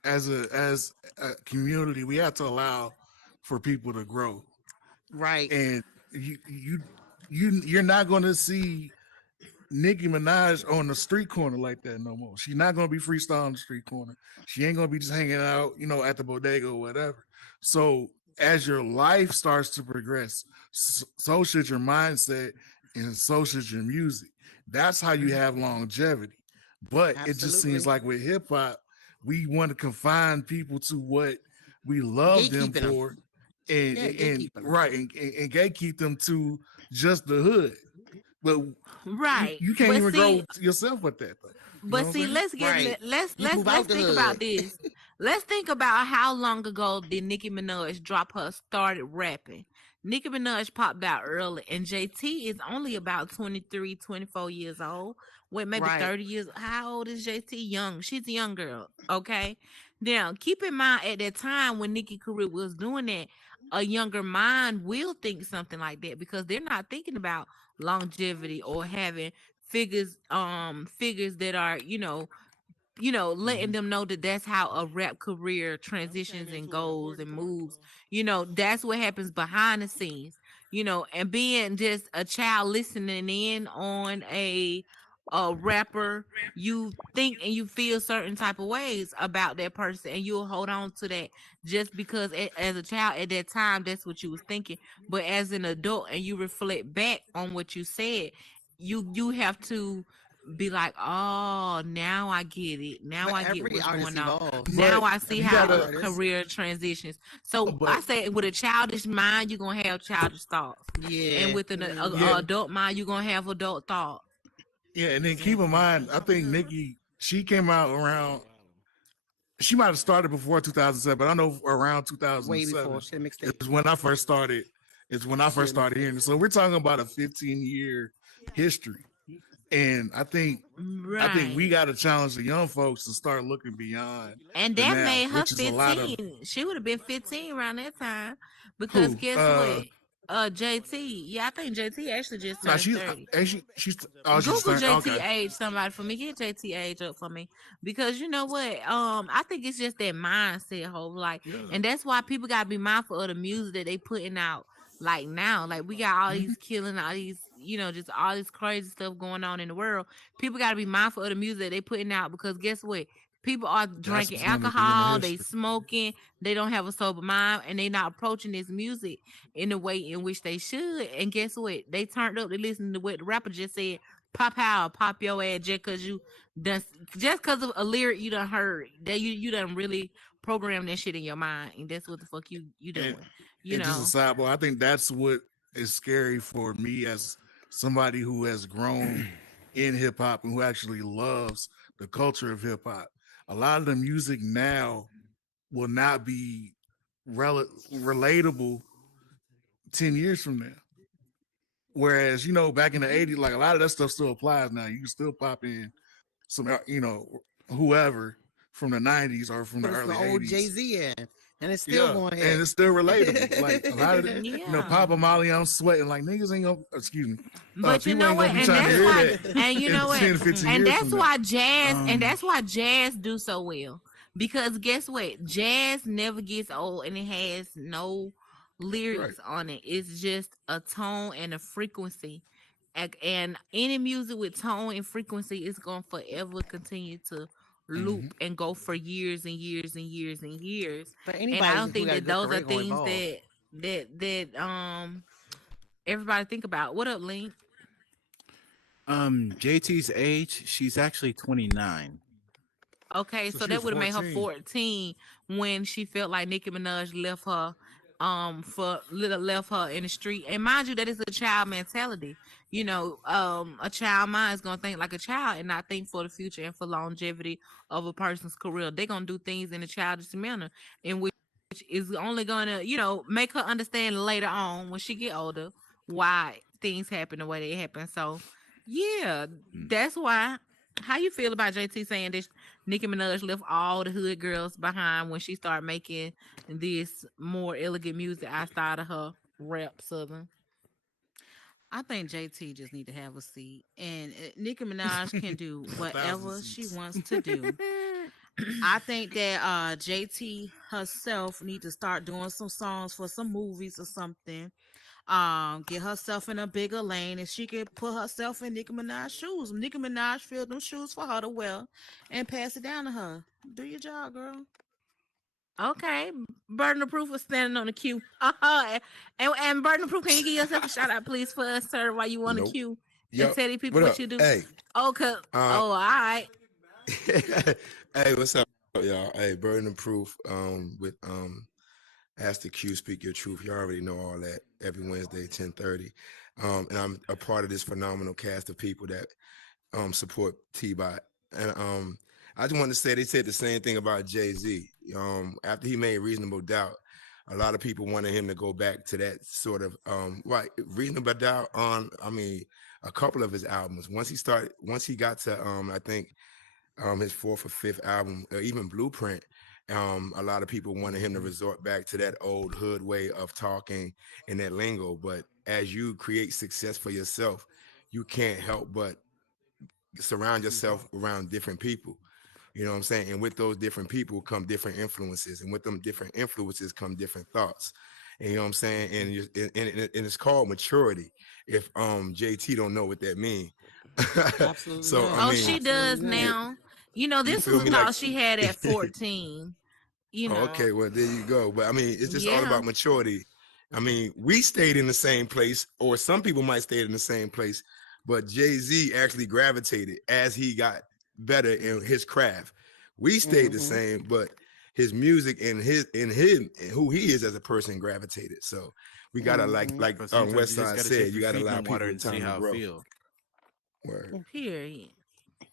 as a community, we have to allow for people to grow, Right. and you're not going to see Nicki Minaj on the street corner like that no more. She's not gonna be freestyling on the street corner. She ain't gonna be just hanging out, at the bodega or whatever. So as your life starts to progress, so should your mindset and so should your music. That's how you have longevity. But it just seems Absolutely. like with hip hop, we want to confine people to what we love them Gatekeeping them. for, and Yeah, and gatekeeping them. right, and gatekeep them to just the hood. But Right. you can't But even see, grow yourself with that though. You know but what see, I'm saying? let's get Right. let's You let's move out let's the think about hood. this. Let's think about how long ago did Nicki Minaj drop her started rapping. Nicki Minaj popped out early, and JT is only about 23, 24 years old. Wait, maybe Right. 30 years. How old is JT? Young. She's a young girl. Okay. Now, keep in mind at that time when Nicki career was doing that, a younger mind will think something like that because they're not thinking about longevity or having figures that are letting Mhm. them know that that's how a rap career transitions and goes and moves. That's what happens behind the scenes. And being just a child listening in on a rapper, you think and you feel certain type of ways about that person, and you'll hold on to that just because as a child at that time that's what you was thinking. But as an adult and you reflect back on what you said, you have to be like, oh, now I get it. Now But I get every what's artist going on. evolves. Now But I see you Every how new a gotta, artist. career transitions. So I but say with a childish mind, you're gonna have childish thoughts. And Yeah. with an yeah, adult mind, you're gonna have adult thoughts. yeah, and then keep in Exactly. mind, I think Nicki, she came out around. She might have started before 2007, but I know around Way before. 2007 Shit mixtape. is when I first started. Is when I first Shit started mixtape. hearing it. So we're talking about a 15-year history, and I think we Right. got to challenge the young folks to start looking beyond And the that now, made her which is a lot of 15. She would have been 15 around that time. Because who. guess what? JT. Yeah, I think JT actually just Now turned she's 30. she's Google starting. JT Okay, age, somebody for me. Get JT age up for me. Because you know what? I think it's just that mindset whole like, yeah. and that's why people gotta be mindful of the music that they putting out like now. Like we got all Mhm. these killing, all these, just all this crazy stuff going on in the world. People gotta be mindful of the music that they putting out because guess what? People are That's drinking what's going at the end of alcohol, they history. smoking, they don't have a sober mind, and they not approaching this music in the way in which they should. And guess what? They turned up, they listened to what the rapper just said, pop out, pop your ass done just cause of a lyric you done heard. That you done really programmed that shit in your mind, and that's what the fuck you And doing. You and just a know. sidebar, I think that's what is scary for me as somebody who has grown in hip hop and who actually loves the culture of hip hop. A lot of the music now will not be relatable 10 years from now. Whereas, back in the Mhm. 80s, like a lot of that stuff still applies now. You can still pop in some, whoever from the 90s or from the Put some early old 80s. Jay Z in, and it's still Yeah, going and hit. it's still relatable. Like a lot of the, Yeah. Papa Molly, I'm sweating. Like niggas ain't gonna, excuse me, But you people know ain't what? gonna be And trying to that's hear why, that and you in know what? 10, 15 And years that's from now. why jazz, and Um, that's why jazz do so well. Because guess what? Jazz never gets old and it has no right. lyrics on it. It's just a tone and a frequency. And any music with tone and frequency is going to forever continue to Hmm. loop and go for years and years and years and years. But And I anybody don't who think got a that good those are career gonna things evolve. that everybody think about. What up, Link? JT's age, she's actually 29. Okay, So so she that was would have made her 14. 14 when she felt like Nicki Minaj left her left her in the street. And mind you, that is a child mentality. A child mind is gonna think like a child and not think for the future and for longevity of a person's career. They're gonna do things in a childish manner in which is only gonna, make her understand later on when she get older why things happen the way they happen. So yeah, Mm. that's why. How you feel about JT saying this? Nicki Minaj left all the hood girls behind when she started making this more elegant music outside of her rap southern. I think JT just need to have a seat, and Nicki Minaj can do 1,000 whatever she seats. wants to do. I think that JT herself need to start doing some songs for some movies or something. Get herself in a bigger lane, and she could put herself in Nicki Minaj's shoes. Nicki Minaj filled them shoes for her to wear and pass it down to her. Do your job, girl. Okay, burden of proof was standing on the queue. And burden of proof, can you give yourself a shout out, please, for us, sir, while you on the Nope. queue and Yep. tell these people What what up? you do? Hey. Oh, all right. Hey, what's up, y'all? Hey, Burden of Proof with Ask the Q, Speak Your Truth. You already know all that every Wednesday, 10:30. And I'm a part of this phenomenal cast of people that support T-Bot. And I just wanted to say, they said the same thing about Jay-Z. After he made Reasonable Doubt, a lot of people wanted him to go back to that sort of Reasonable Doubt on, a couple of his albums. Once he got to I think his fourth or fifth album, or even Blueprint, a lot of people wanted him to resort back to that old hood way of talking and that lingo. But as you create success for yourself, you can't help but surround yourself around different people. You know what I'm saying? And with those different people come different influences, and with them different influences come different thoughts. And you know what I'm saying? And it's called maturity. If JT don't know what that means. Absolutely So not. Oh, I she mean, does Absolutely not. now. You know, you this feel was a me? thought Like, she had at 14. You know, okay, well, there you go. But I mean, it's just all yeah. about maturity. I mean, we stayed in the same place, or some people might stay in the same place, but Jay-Z actually gravitated as he got better in his craft. We stayed the same, but his music and who he is as a person gravitated. So we gotta like But sometimes West you just Side gotta said, take you your gotta feet in allow the water people and see time to how it grow. feel. Word. Period.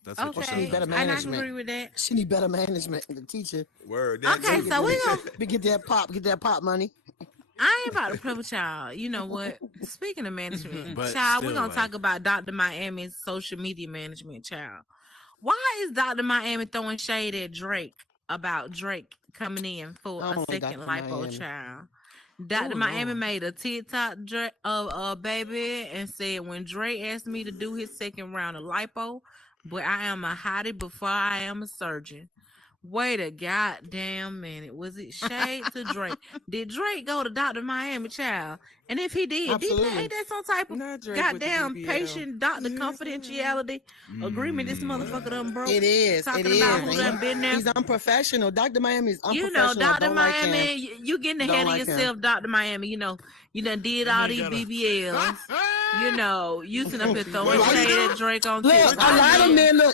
That's what you're Okay. She need better And I management. agree with that. She need better management. The teacher. Word. That Okay, too. so we gonna. Get that pop money. I ain't about to play with y'all. You know what? Speaking of management, But child, we're still, gonna talk about Dr. Miami's social media management, child. Why is Dr. Miami throwing shade at Drake about Drake coming in for I a don't like second Dr. lipo, Miami. child? Dr. Ooh, Miami Lord. made a TikTok of baby and said, when Drake asked me to do his second round of lipo, but I am a hottie before I am a surgeon. Wait a goddamn minute. Was it shade to Drake? Did Drake go to Dr. Miami, child? And if he did, Absolutely. ain't that some type of Not Drake with the goddamn BBL. patient doctor confidentiality agreement this motherfucker done broke? It is. Talking It about is. who And done been there. he's unprofessional. Dr. Miami is You know, unprofessional. I Dr. don't like him. Miami, you getting ahead Don't of like him. yourself, Dr. Miami. You know, you done did all these BBLs. You know, you sitting up here throwing What he shade do? at Drake on Look, TikTok.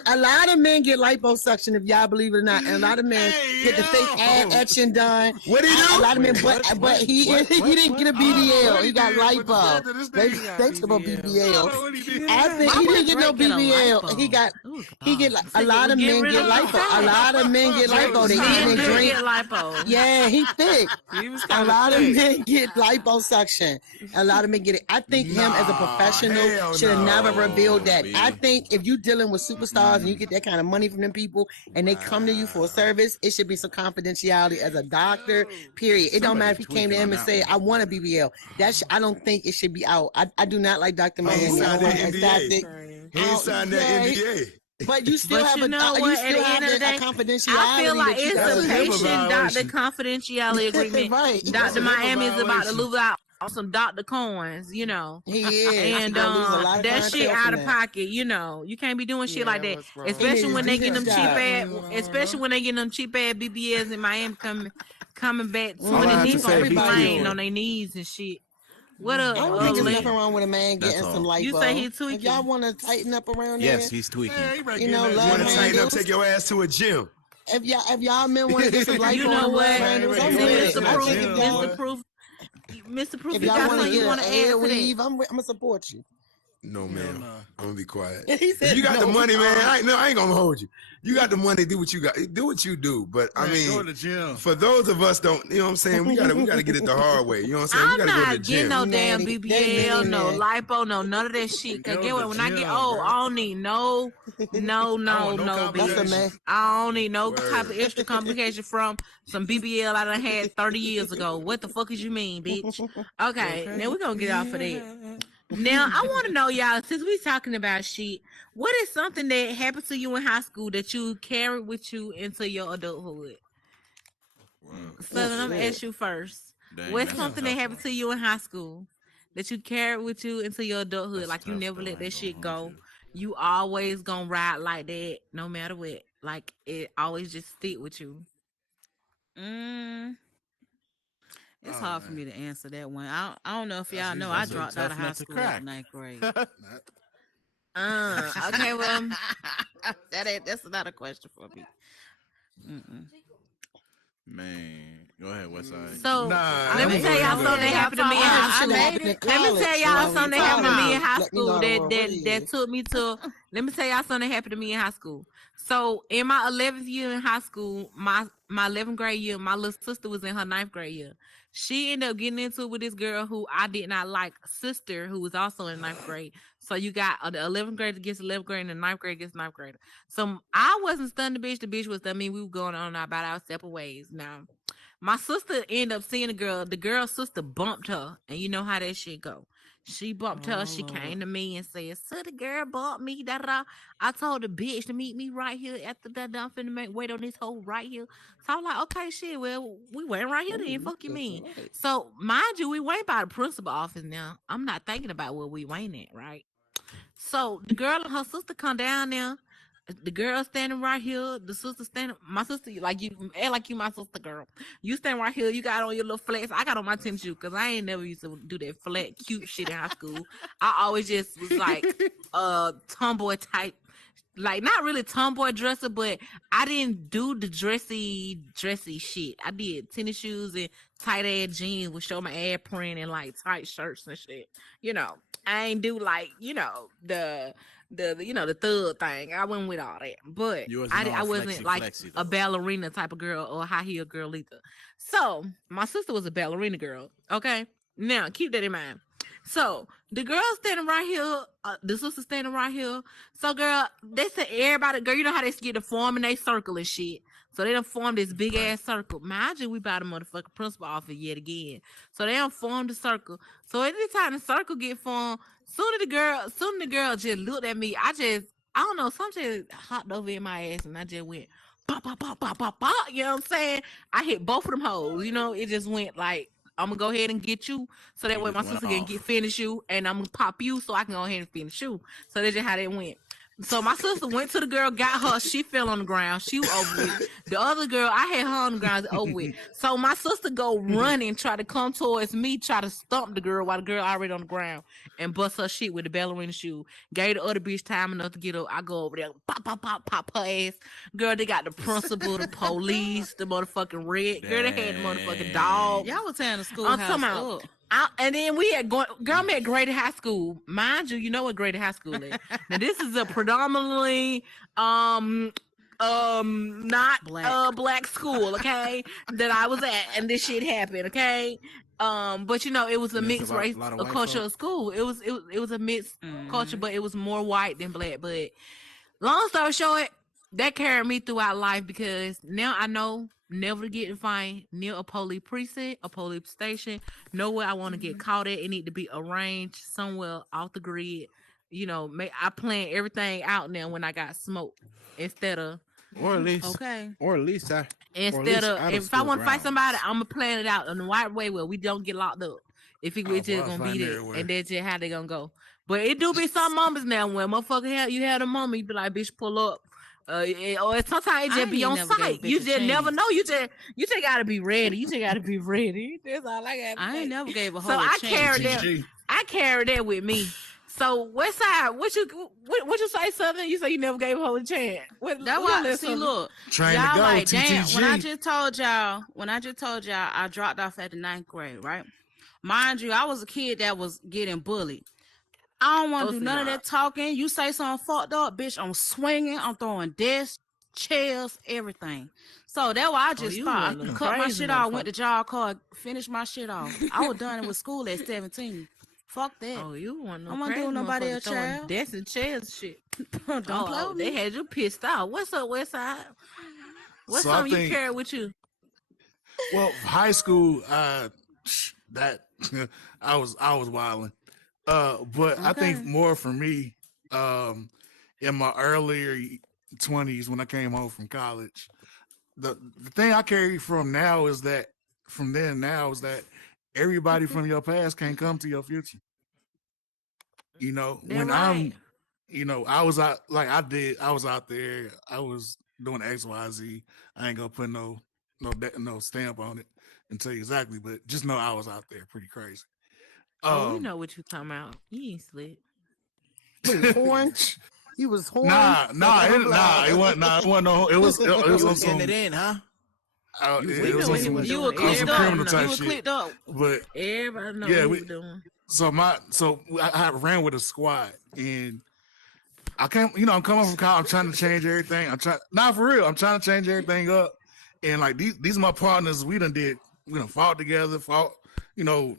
a lot of men get liposuction, if y'all believe it or not, and a lot of men get the fake ab etching done. What he A do? lot of men, but he didn't get a BBL. what he he got did, what lipo. the this They nigga thanks about I don't BBLs. know what he did. I think he didn't get no Drake get a BBL. lipo? He got Ooh, he get God. a lot of Get men rid get of the lipo. A fat. lot of men get lipo. They eat Men and do drink. get lipo. Yeah, he thick. He was A kind lot of thick. men get liposuction. A lot of men get it. I think him as a professional hell should have never no. revealed that. B. I think if you dealing with superstars and you get that kind of money from them people and they come to you for a service, it should be some confidentiality as a doctor. Period. It don't matter if he came to him and say, "I want a BBL." I don't think it should be out. I do not like Dr. He Miami. ain't I signed don't that want NDA. that. He ain't signed that NDA. But you still But have you know what? At the end of the day, confidentiality. I feel like that you it's gotta a That's a keep. HIPAA patient doctor violation. confidentiality agreement. Right. That's Dr. a HIPAA Miami is about to violation. lose out on some doctor coins, you know. He is. And He gonna lose a lot of that shit clientele out from of that. pocket, you know. You can't be doing shit like that, He need especially to when do they get his them cheap job. ass BBLs in Miami coming back All I 20 have to deep say, on be people cute. laying on their knees and shit. What up, I don't think there's Lee? nothing wrong with a man That's getting all. some lipo. You say he If tweaking? y'all want to tighten up around Yes, there, he's tweaking. Yeah, he better You get know, that love You want to joint. tighten up, handles. take your ass to a gym. if y'all men want to get some lipo You on know the what? love handles, I'm See, with Mr. it. I Proof, think if y'all, Mr. Proof, Mr. Proof, if you y'all got want to something you get want an to air add to that? weave, I'm gonna support you. No, man. no. I'm gonna be quiet. He said If you got the no. money, man, I ain't gonna hold you. You got the money, do what you got. Do what you do. But I Man, go to mean, the gym. for those of us don't, you know what I'm saying? We gotta get it the hard way. You know what I'm saying? We I'm gotta go to the not getting gym. no damn Natty. That BBL, no nitty lipo, no none of that shit. Cause Go get to what? the When I get gym, old, bro. I don't need no That's a bitch. man. I don't need no Word. type of extra complication from some BBL I done had 30 years ago. What the fuck is you mean, bitch? Okay, now we're gonna get off of that. Now I want to know, y'all, since we talking about shit, what is something that happened to you in high school that you carried with you into your adulthood? Southern, I'm gonna ask you first. Dang, What's that's a something that tough happened one. to you in high school that you carried with you into your adulthood? That's Like you tough never though. let I that ain't gonna shit hold go. you. You always gonna ride like that, no matter what. Like it always just stick with you. Mm, it's Oh hard for man, me to answer that one. I don't know if that's y'all know. easy I for That's a me. dropped out of tough high nut to school after crack. ninth grade. Not- Okay, well, That's not a question for me. Mm-mm. Man, go ahead, Westside. so Nah, let I'm me gonna Maybe go tell ahead y'all and so. go. something that Y'all happened to talking me in about Damn, high you I should have school. made happened in it? Let me tell college. y'all Well, What you you something that talking happened to me college. in about? high Let me school know that what that it that is. took me to. Let me tell y'all something that happened to me in high school. So in my 11th year in high school, my 11th grade year, my little sister was in her 9th grade year. She ended up getting into it with this girl who I did not like, sister who was also in 9th grade. So you got the 11th grade against 11th grade and the 9th grade against 9th grade. So I wasn't stunned the bitch. The bitch was. I mean, we were going on about our separate ways. Now my sister ended up seeing the girl. The girl's sister bumped her, and you know how that shit go. She bumped her. Oh She Lord. came to me and said, "So the girl bumped me." Da da. Da. I told the bitch to meet me right here after that. I'm finna make wait on this hole right here. So I'm like, okay, shit. Well, we waiting right here then. Ooh, Fuck you, that's mean. right. So mind you, we waiting by the principal office now. I'm not thinking about where we waiting at, right? So the girl and her sister come down there. The girl standing right here. The sister standing. My sister, like you, act like you my sister, girl. You stand right here. You got on your little flats. I got on my tennis shoe because I ain't never used to do that flat, cute shit in high school. I always just was like a tomboy type, like not really tomboy dresser, but I didn't do the dressy shit. I did tennis shoes and tight ass jeans with show my ass print and like tight shirts and shit. You know, I ain't do like the thug thing. I went with all that, but You wasn't I all wasn't flexy like flexy a though. ballerina type of girl or a high heel girl either. So my sister was a ballerina girl. Okay, now keep that in mind. So the girl standing right here, the sister standing right here. So girl, they said everybody, girl, you know how they get to form in they circle and shit. So they done formed this big Right. ass circle. Mind you, we by the motherfucking principal office yet again. So they done formed the circle. So every time the circle get formed, soon the girl just looked at me. I don't know, some shit hopped over in my ass and I just went pop, pop, pop, pop, pop, pop. You know what I'm saying? I hit both of them hoes. You know, it just went like, I'm gonna go ahead and get you, so that You way just my went sister can off. get finish you, and I'm gonna pop you, so I can go ahead and finish you. So that's just how that went. So my sister went to the girl, got her. She fell on the ground. She was over with. The other girl, I had her on the ground, over with. So my sister go running, try to come towards me, try to stump the girl while the girl already on the ground, and bust her shit with the ballerina shoe. Gave the other bitch time enough to get up. I go over there, pop, pop, pop, pop her ass. Girl, they got the principal, the police, the motherfucking red. Girl, they had the motherfucking dog. Y'all Dang. was tearing the I'm talking schoolhouse about. up. And then we had going. Girl, I'm at Grady High School. Mind you, you know what Grady High School is. Now this is a predominantly um not Black. black school, okay, that I was at, and this shit happened, okay. But you know, it was a And there's mixed race, a lot of a white culture folk. of school. It was a mixed culture, Mm-hmm. but it was more white than black. But long story short, that carried me throughout life because now I know never to get in fight near a police precinct, a police station, nowhere I want to get caught at. It need to be arranged somewhere off the grid. You know, I plan everything out now when I got smoke instead of Or at least Okay. or at least I or at instead least of out of if I school want to fight somebody, grounds. I'm gonna plan it out in the right way where we don't get locked up. If it oh was boy, just I gonna be find that, everywhere. and that's just how they gonna go. But it do be some moments now when motherfucker you have a moment, you be like, bitch, pull up. Or sometimes it I just ain't be even on never gave a site. You bitch a just never know. chance. You just gotta be ready. You just gotta be ready. That's all I gotta I ain't say. never gave a So hoe a I carried chance. that. GG. I carried that with me. So West Side, what you say, Southern? You say you never gave a whole chance. That We why gonna let see Southern. look, Train to y'all go. like damn TTG. when I just told y'all I dropped off at the ninth grade, right? Mind you, I was a kid that was getting bullied. I don't want Oh, to do so none of nah. that talking. You say something fucked up, bitch, I'm swinging. I'm throwing desks, chairs, everything. So that's why I Oh, just you stopped. one of them Cut my crazy shit off, went motherfuckers. to job card, finished my shit off. I was done with school at 17. Fuck that. Oh, you one of I them want to do crazy with nobody motherfuckers else, throwing child. desks and chairs and shit. Don't play Oh, with they me. had you pissed off. What's up, West Side? What's So I something you think, carry with you? well, high school, that I was wilding. But I think Okay. more for me, um, in my earlier 20s when I came home from college, the thing I carry from now is that from then now is that everybody from your past can't come to your future. You know, They're when right. I was out like I was out there, I was doing XYZ. I ain't gonna put no stamp on it and tell you exactly, but just know I was out there pretty crazy. Oh, we Um know what you talking about. You ain't slick. Wait, horn? He was horn? it wasn't. It wasn't. No, it was You on was getting it some. in, huh? You was We It getting was know it on what he in was some with You it. were doing. on some clicked up. criminal Everybody You type were know. shit. clicked up. But Everybody know yeah, what he was doing. I ran with a squad and I can't. I'm coming from college. I'm trying to change everything. I'm trying. Not for real. I'm trying to change everything up. And like these are my partners. We done fought together. Fought. You know.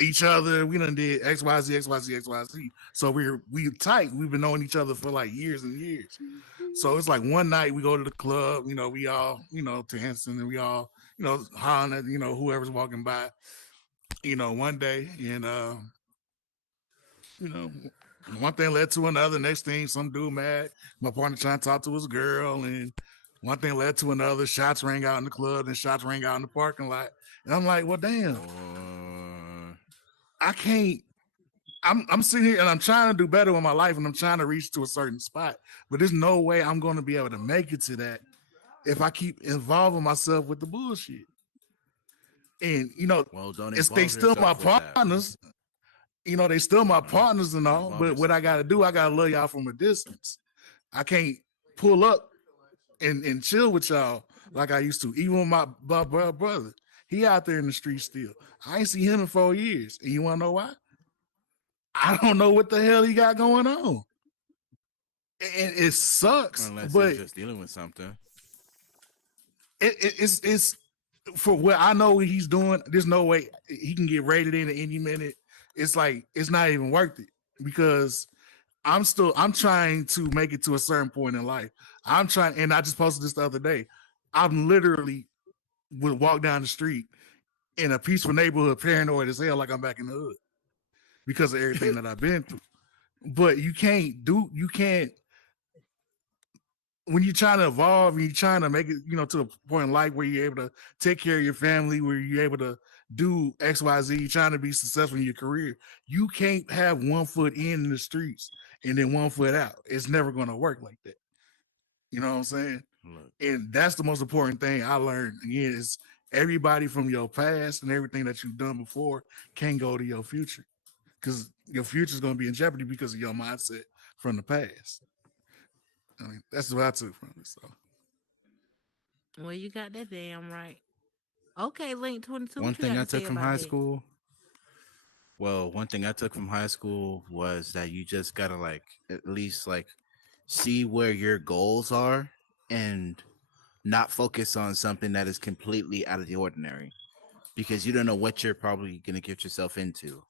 Each other. We done did X Y Z X Y Z X Y Z. So we tight. We've been knowing each other for like years and years. So it's like one night we go to the club, we all, to Henson and we all, hollering at, whoever's walking by, one day. And, you know, one thing led to another. Next thing, some dude mad. My partner trying to talk to his girl. And one thing led to another. Shots rang out in the club and shots rang out in the parking lot. And I'm like, well, damn, I can't. I'm sitting here and I'm trying to do better with my life and I'm trying to reach to a certain spot. But there's no way I'm going to be able to make it to that if I keep involving myself with the bullshit. And Well, don't it's they involve still my yourself with that. partners. They still my Uh, partners and don't all. involve But what I yourself with gotta it. do, I gotta love y'all from a distance. I can't pull up and chill with y'all like I used to. Even with my brother. He out there in the street still. I ain't see him in 4 years. And you wanna know why? I don't know what the hell he got going on. And it sucks, Unless he's but just dealing with something. it's for what I know what he's doing. There's no way he can get raided in at any minute. It's like it's not even worth it because I'm trying to make it to a certain point in life. I'm trying, and I just posted this the other day. I'm literally would walk down the street in a peaceful neighborhood, paranoid as hell, like I'm back in the hood because of everything that I've been through. But you can't when you're trying to evolve and you're trying to make it, to a point in life where you're able to take care of your family, where you're able to do X, Y, Z, you're trying to be successful in your career, you can't have one foot in the streets and then one foot out. It's never going to work like that. You know what I'm saying? Look, And that's the most important thing I learned. Again, is everybody from your past and everything that you've done before can go to your future because your future is going to be in jeopardy because of your mindset from the past. I mean, that's what I took from it. So. Well, you got that damn right. Okay, Link 22, one what you thing got I to say took from about high that? school. Well, one thing I took from high school was that you just gotta at least see where your goals are and not focus on something that is completely out of the ordinary because you don't know what you're probably gonna get yourself into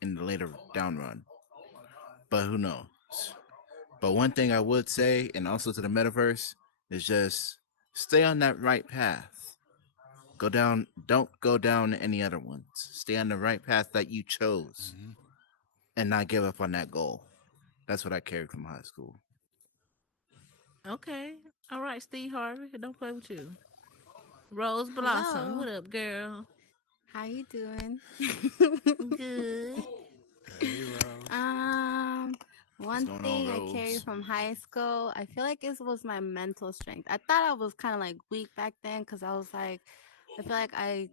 in the later down run. But who knows? But one thing I would say, and also to the metaverse, is just stay on that right path. Go down, don't go down any other ones. Stay on the right path that you chose Mm-hmm. and not give up on that goal. That's what I carried from high school. Okay. All right, Steve Harvey, don't play with you. Rose Blossom, Hello. what up, girl? How you doing? Good. Hey, Rose. um, What's One going on, thing I carried Rose? from high school, I feel like it was my mental strength. I thought I was kind of like weak back then because I was like, I feel like I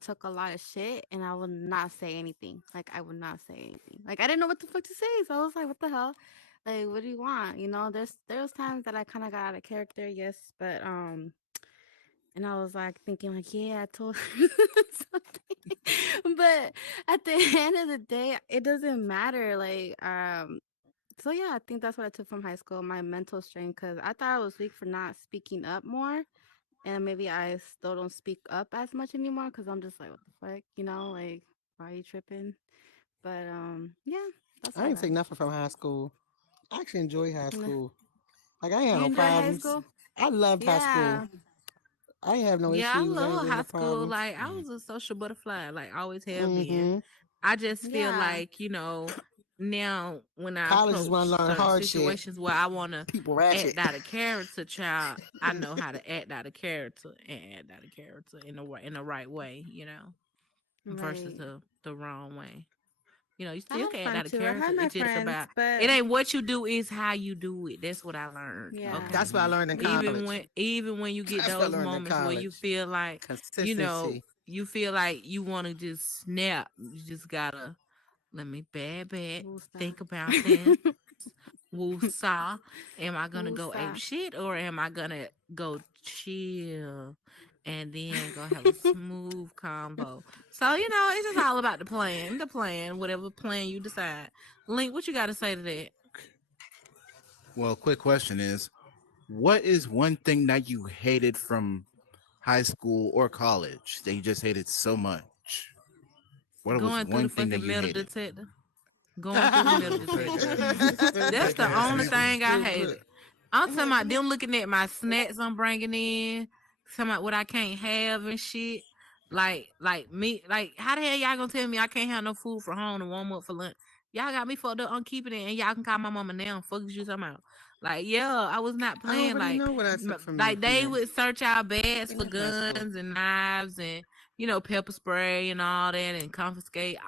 took a lot of shit and I would not say anything. Like I would not say anything. Like I didn't know what the fuck to say, so I was like, what the hell? Like, what do you want? There was times that I kind of got out of character, yes, but and I was like thinking like, yeah, I told her something. But at the end of the day, it doesn't matter. So yeah, I think that's what I took from high school, my mental strength, because I thought I was weak for not speaking up more. And maybe I still don't speak up as much anymore because I'm just like, what the fuck, like, why are you tripping? But yeah, that's I what I ain't take got. nothing from high school. I actually enjoy high N- school. Like I ain't had You no enjoy high problems. school? I loved high school. Yeah. I ain't have no Yeah, I issues. I ain't love get no high school. problems. Like, I was a social butterfly, like, always have been. Mm-hmm. I just feel Yeah. like, now when I College is when approach I learn certain hard shit. situations where I want to People ratchet. act out of character, child, I know how to act out of character and act out of character in the right way, versus Right. the wrong way. You I still have can act fun out of too. I character. had my It's just friends, about but it ain't what you do, is how you do it. That's what I learned. yeah. Okay. That's what I learned in Even college. when you get That's what I those learned in moments where you college. feel like, Consistency. you feel like you want to just snap, you just gotta let me bad Wusa. think about this. Woosah. Am I gonna go ape Wusa. shit, or am I gonna go chill and then go have a smooth combo? So it's just all about the plan, whatever plan you decide. Link, what you got to say to that? Well, quick question is, what is one thing that you hated from high school or college that you just hated so much? What was Going through the one thing that fucking you metal hated? detector. Going through the metal detector. That's Fake the ass only nigga. thing I hated. I'm talking about them looking at my snacks I'm bringing in, talking about what I can't have and shit. Like me, like how the hell y'all gonna tell me I can't have no food for home to warm up for lunch? Y'all got me fucked up on keeping it, and y'all can call my mama now. Fuck is you talking about? Like, yeah, I was not I playing. already know what I took from you. Like they Here. would search our bags for In high school. guns and knives and pepper spray and all that, and confiscate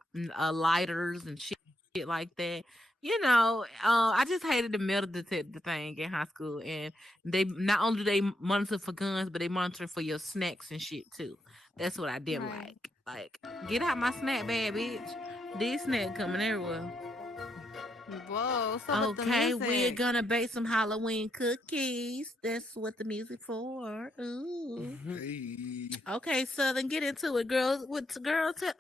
lighters and shit like that. I just hated the metal detector thing in high school, and they not only do they monitor for guns, but they monitor for your snacks and shit too. That's what I didn't Right. like. Like, get out my snack bag, bitch. These snacks coming everywhere. Whoa, what's up with the Okay, we're music? gonna bake some Halloween cookies. That's what the music for. Ooh. Hey. Okay, Southern, get into it, girls.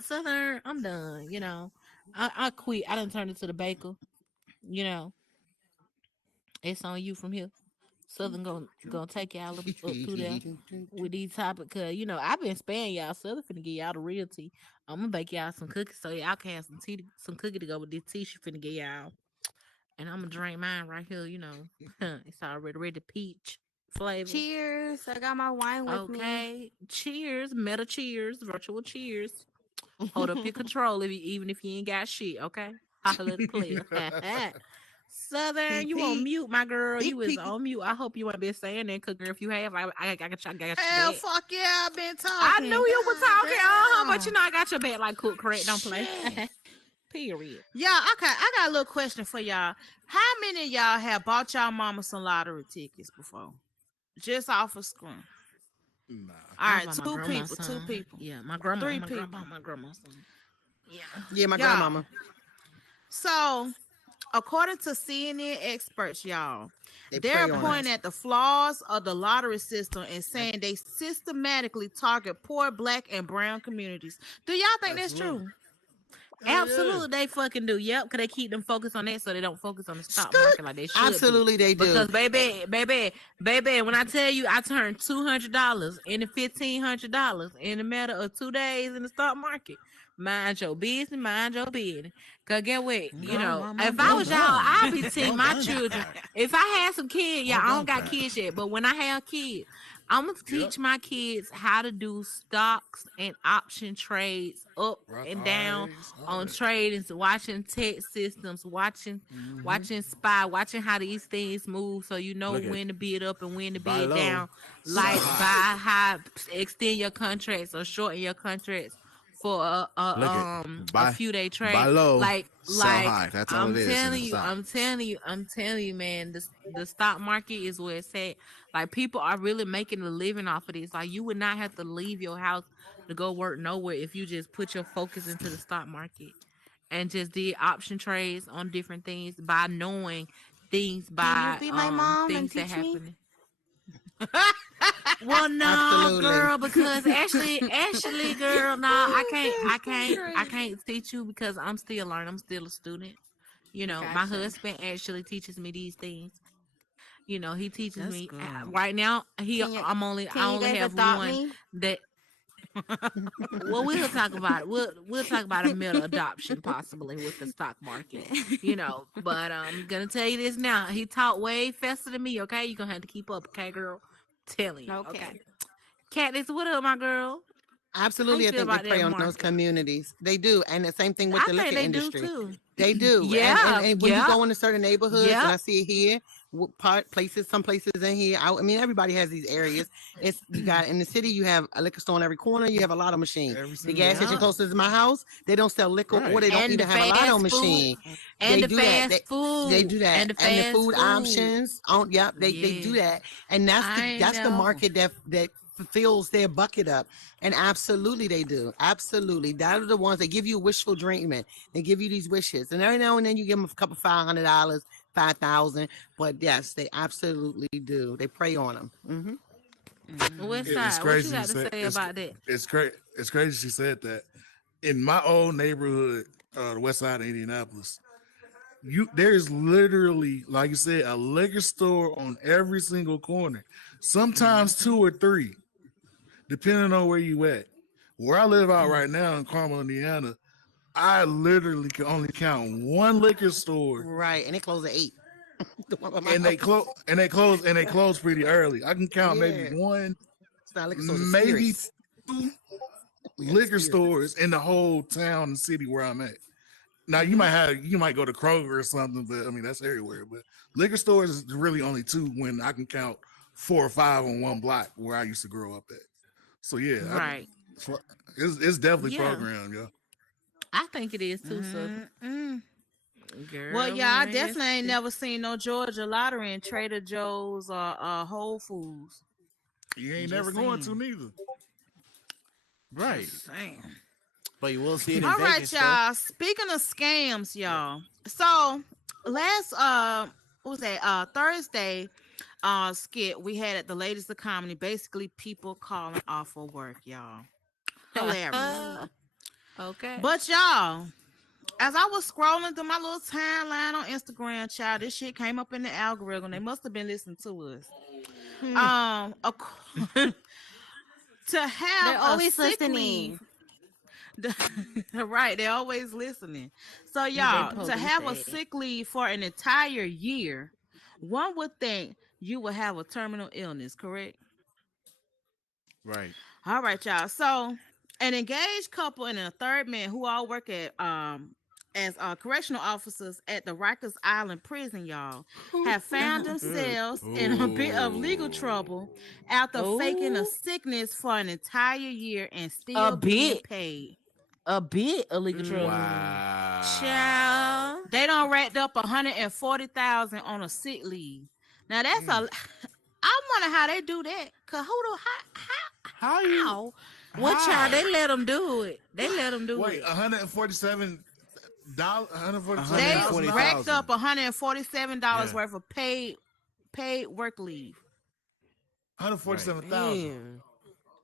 Southern, I'm done. I quit. I done turned into the baker. You know, it's on you from here. Southern gonna take y'all up through there with these topics, cause I've been sparing y'all. Southern finna get y'all the real tea. I'm gonna bake y'all some cookies so y'all can have some cookie to go with this tea she finna get y'all. And I'm gonna drink mine right here. It's already ready, peach flavor. Cheers. I got my wine with me. Okay, cheers, meta cheers, virtual cheers. Hold up your control even if you ain't got shit. Okay, holla at the player. Southern, Peep, you on peep. mute, my girl. Peep, You is peep. on mute. I hope you ain't been saying that, cooker. If you have, I got your Hell, back. fuck yeah, I've been I talking. knew you were God talking, but damn. I got your back like Cook. Correct? Don't play. Shit. Period. Y'all, okay, I got a little question for y'all. How many of y'all have bought y'all mama some lottery tickets before? Just off of screen. Nah. All I right, bought my two grandma's people, two son. people, Yeah, my grandma. three My grandma. people. My grandma's son. Yeah. Yeah, my Y'all. grandmama. So, according to CNN experts, y'all, They they're prey on pointing us. at the flaws of the lottery system and saying they systematically target poor black and brown communities. Do y'all think that's Absolutely. true? Hell yeah. Absolutely, they fucking do. Yep, because they keep them focused on that, so they don't focus on the stock Skirt. market like they should be. Absolutely, they do. Because baby, when I tell you I turned $200 into $1,500 in a matter of 2 days in the stock market, mind your business, mind your business. Cause get what, if I Well was y'all, done. I'd be teaching Well my done, children. Crack. If I had some kids, yeah, Well I done, don't got Crack. kids yet, but when I have kids, I'm gonna Yep. teach my kids how to do stocks and option trades up Roth and down IRAs, all on that. trading, watching tech systems, Mm-hmm. watching SPY, watching how these things move, so you know Look at when to bid up and when to buy bid low, down. sell Like high. buy high, extend your contracts or shorten your contracts for Look at a buy few day buy trade. low, Like sell like high. That's all I'm it is in the telling you, stock. I'm telling you, I'm telling you, man. The stock market is where it's at. Like people are really making a living off of this. Like you would not have to leave your house to go work nowhere if you just put your focus into the stock market and just did option trades on different things by knowing things Can you by be my mom and things that teach me? happen. Well, no, Absolutely. girl, because actually, girl, no, I Crazy. can't teach you because I'm still learning. I'm still a student. My Gotcha. husband actually teaches me these things. He teaches That's me good. right now. Can you I can you only guys have adopt one me? that. Well, we'll talk about it. We'll talk about a middle adoption possibly with the stock market. But I'm gonna tell you this now. He taught way faster than me. Okay, you're gonna have to keep up. Okay, girl. Telling you. Okay. Okay. Katniss, what up, my girl? Absolutely, I feel think they about prey that on those market? communities. They do, and the same thing with I the think liquor they do industry. too. They do, Yeah, and when you yeah, go into certain neighborhoods, and yeah. I see it here, some places in here. I mean, everybody has these areas. It's you got in the city, you have a liquor store on every corner. You have a lotto machine. Every The single gas station Yeah. one. closest to my house, they don't sell liquor, or Right. they don't And the even have a lotto fast food, machine. and They the do that. fast They food, do that, and the and the fast food food. options. On Yep, they do Yeah, that, and I ain't that's the never. market that fills their bucket up. And absolutely they do. Absolutely. That are the ones that give you wishful dreaming. They give you these wishes. And every now and then you give them a couple $500, 5,000. But yes, they absolutely do. They prey on them. West It's Side, what you crazy. You got to said say about that? it's great. It's crazy. She said that in my old neighborhood, the west side of Indianapolis. There's literally, like you said, a liquor store on every single corner. Sometimes two or three, depending on where you at. Where I live out right now in Carmel, Indiana, I literally can only count one liquor store, Right. And they close at 8. The one by my and they house. close pretty early. I can count maybe Yeah. one, It's not liquor stores, it's maybe spirits. two We got liquor spirits. stores in the whole town and city where I'm at. Now you might go to Kroger or something, but I mean that's everywhere. But liquor stores is really only two when I can count 4 or 5 on one block where I used to grow up at. So yeah, Right. it's definitely Yeah, programmed, yo. I think it is too, so Mm-mm. Well, girl, yeah, we I ain't definitely ain't listening. never seen no Georgia lottery in Trader Joe's or Whole Foods. You ain't never Just going to saying. neither. Right. Just saying. But you will see it in All right, Vegas, though. y'all. Speaking of scams, y'all. So last what was that? Thursday skit we had at the Ladies of Comedy, basically people calling off of work, y'all. Hilarious. Okay. But y'all, as I was scrolling through my little timeline on Instagram, child, this shit came up in the algorithm. They must have been listening to us. To have They're a always sick listening. leave. Right, they're always listening. So They y'all, to police have a ass. sick leave for an entire year, one would think you would have a terminal illness, correct? Right. All right, y'all. So an engaged couple and a third man who all work at as correctional officers at the Rikers Island prison, y'all, have found themselves in a bit of legal trouble after faking a Oh, sickness for an entire year and a still being bit, paid. a bit of legal trouble. Wow. Child. They done racked up 140,000 on a sick leave. Now that's a. I wonder how they do that. Cause who do How you? how? What child? How? They let them do it. They let them do Wait, it. They $147,000. racked up $147 Yeah. worth of paid work leave. Right. 147,000.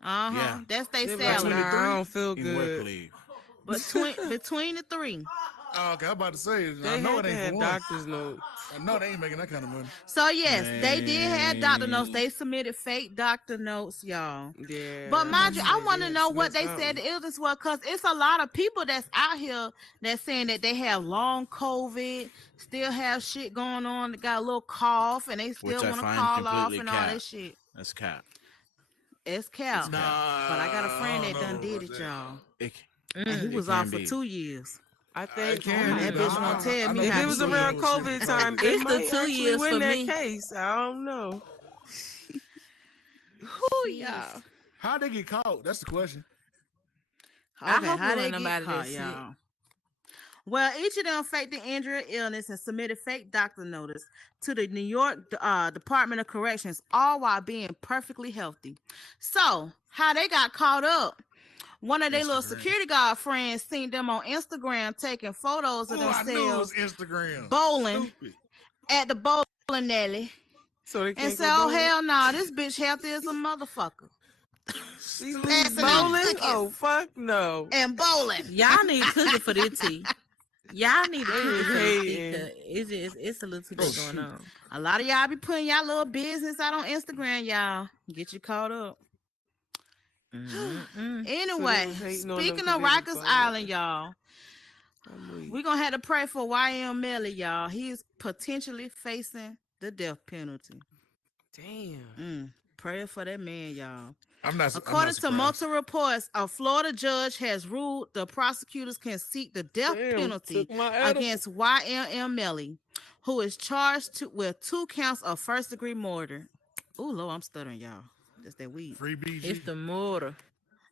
Damn. Yeah. That's their They like, salary. nah, I don't feel In work good. leave. Between the three. Oh, okay, I'm about to say, I They know had it to ain't for have one. doctor's notes. I know they ain't making that kind of money. So yes, they did have doctor notes. Man. They submitted fake doctor notes, y'all. Yeah, But I'm about mind to you, I say want they to had know submit what they said something. the illness was, because it's a lot of people that's out here that's saying that they have long COVID, still have shit going on, they got a little cough, and they Which still I want to find call off completely and all cap. that shit. That's cap. It's It's cap. cap. But I got a I friend don't that done know did about it, that. y'all. It, And he it was can off for be. 2 years. I It think can be. That bitch won't tell I me know if how it he was people who around did it. shit with COVID time, they It's the might 2 actually years win for that me. case. I don't know. Who Jeez. y'all? How'd they get caught? That's the question. I Okay, hope how it they wasn't get nobody caught, that sick. y'all? Well, each of them faked the injury or illness and submitted fake doctor notice to the New York Department of Corrections, all while being perfectly healthy. So, how they got caught up? One of their little Instagram. security guard friends seen them on Instagram taking photos of Oh, I knew it was themselves Instagram. bowling Stupid. at the bowling alley So they and can't said, go "Oh bowling. hell no, this bitch healthy as a motherfucker." These bitches Passing out bowling? cookies Oh fuck no. and bowling. Y'all need cooking for this tea. Y'all need to They cook it just for this tea, hating. cause it's a little too Oh much going shoot. on. A lot of y'all be putting y'all little business out on Instagram, y'all. Get you caught up. Mm-mm. So they Anyway, was hating on them speaking 'cause of they was Rikers bowling. Island, y'all, I'm weak. we're going to have to pray for YM Melly, y'all. He's potentially facing the death penalty. Damn. Prayer for that man, y'all. surprised. According to multiple reports, a Florida judge has ruled the prosecutors can seek the death penalty against YMM Melly, who is charged with 2 counts of first-degree murder. Oh, Lord, I'm stuttering, y'all. That's that weed. Free BG. It's the murder.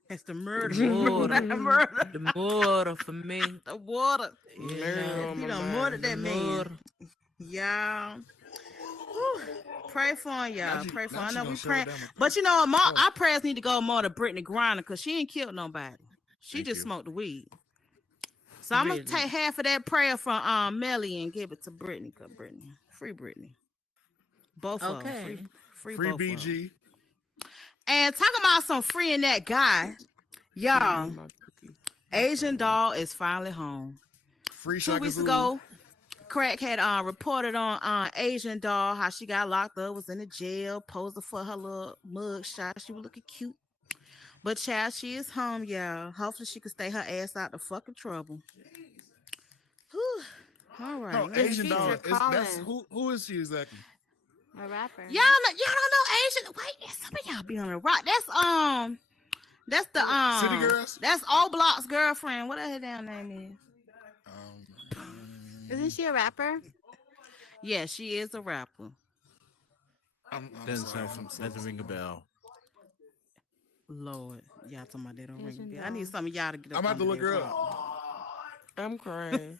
It's the murder. Murder. The murder for me. The water. Yeah, He done murdered that man. Y'all. Whew. Pray for him, y'all. Pray for him. I know we pray. But you know what? Our prayers need to go more to Brittany Griner because she ain't killed nobody. She just smoked the weed. So I'm going to take half of that prayer from Melly and give it to Brittany. Cause Brittany. Free Brittany. Both of them. Free both BG. And talking about some freeing that guy, y'all. Asian doll is finally home. Free 2 weeks ago, Crack had reported on Asian doll how she got locked up, was in the jail, posing for her little mug shot. She was looking cute. But child, she is home, y'all. Hopefully she can stay her ass out of fucking trouble. Whew. All right. No, Asian doll. Who is she exactly? A rapper. Y'all don't know Asian. Wait, some of y'all be on the rock. That's the City Girls. That's O Block's girlfriend. What her damn name is? Isn't she a rapper? Yeah, she is a rapper. Doesn't ring a bell. Lord, y'all talking about that don't ring a bell. I need some of y'all to get up. I'm about to look her up. I'm crying.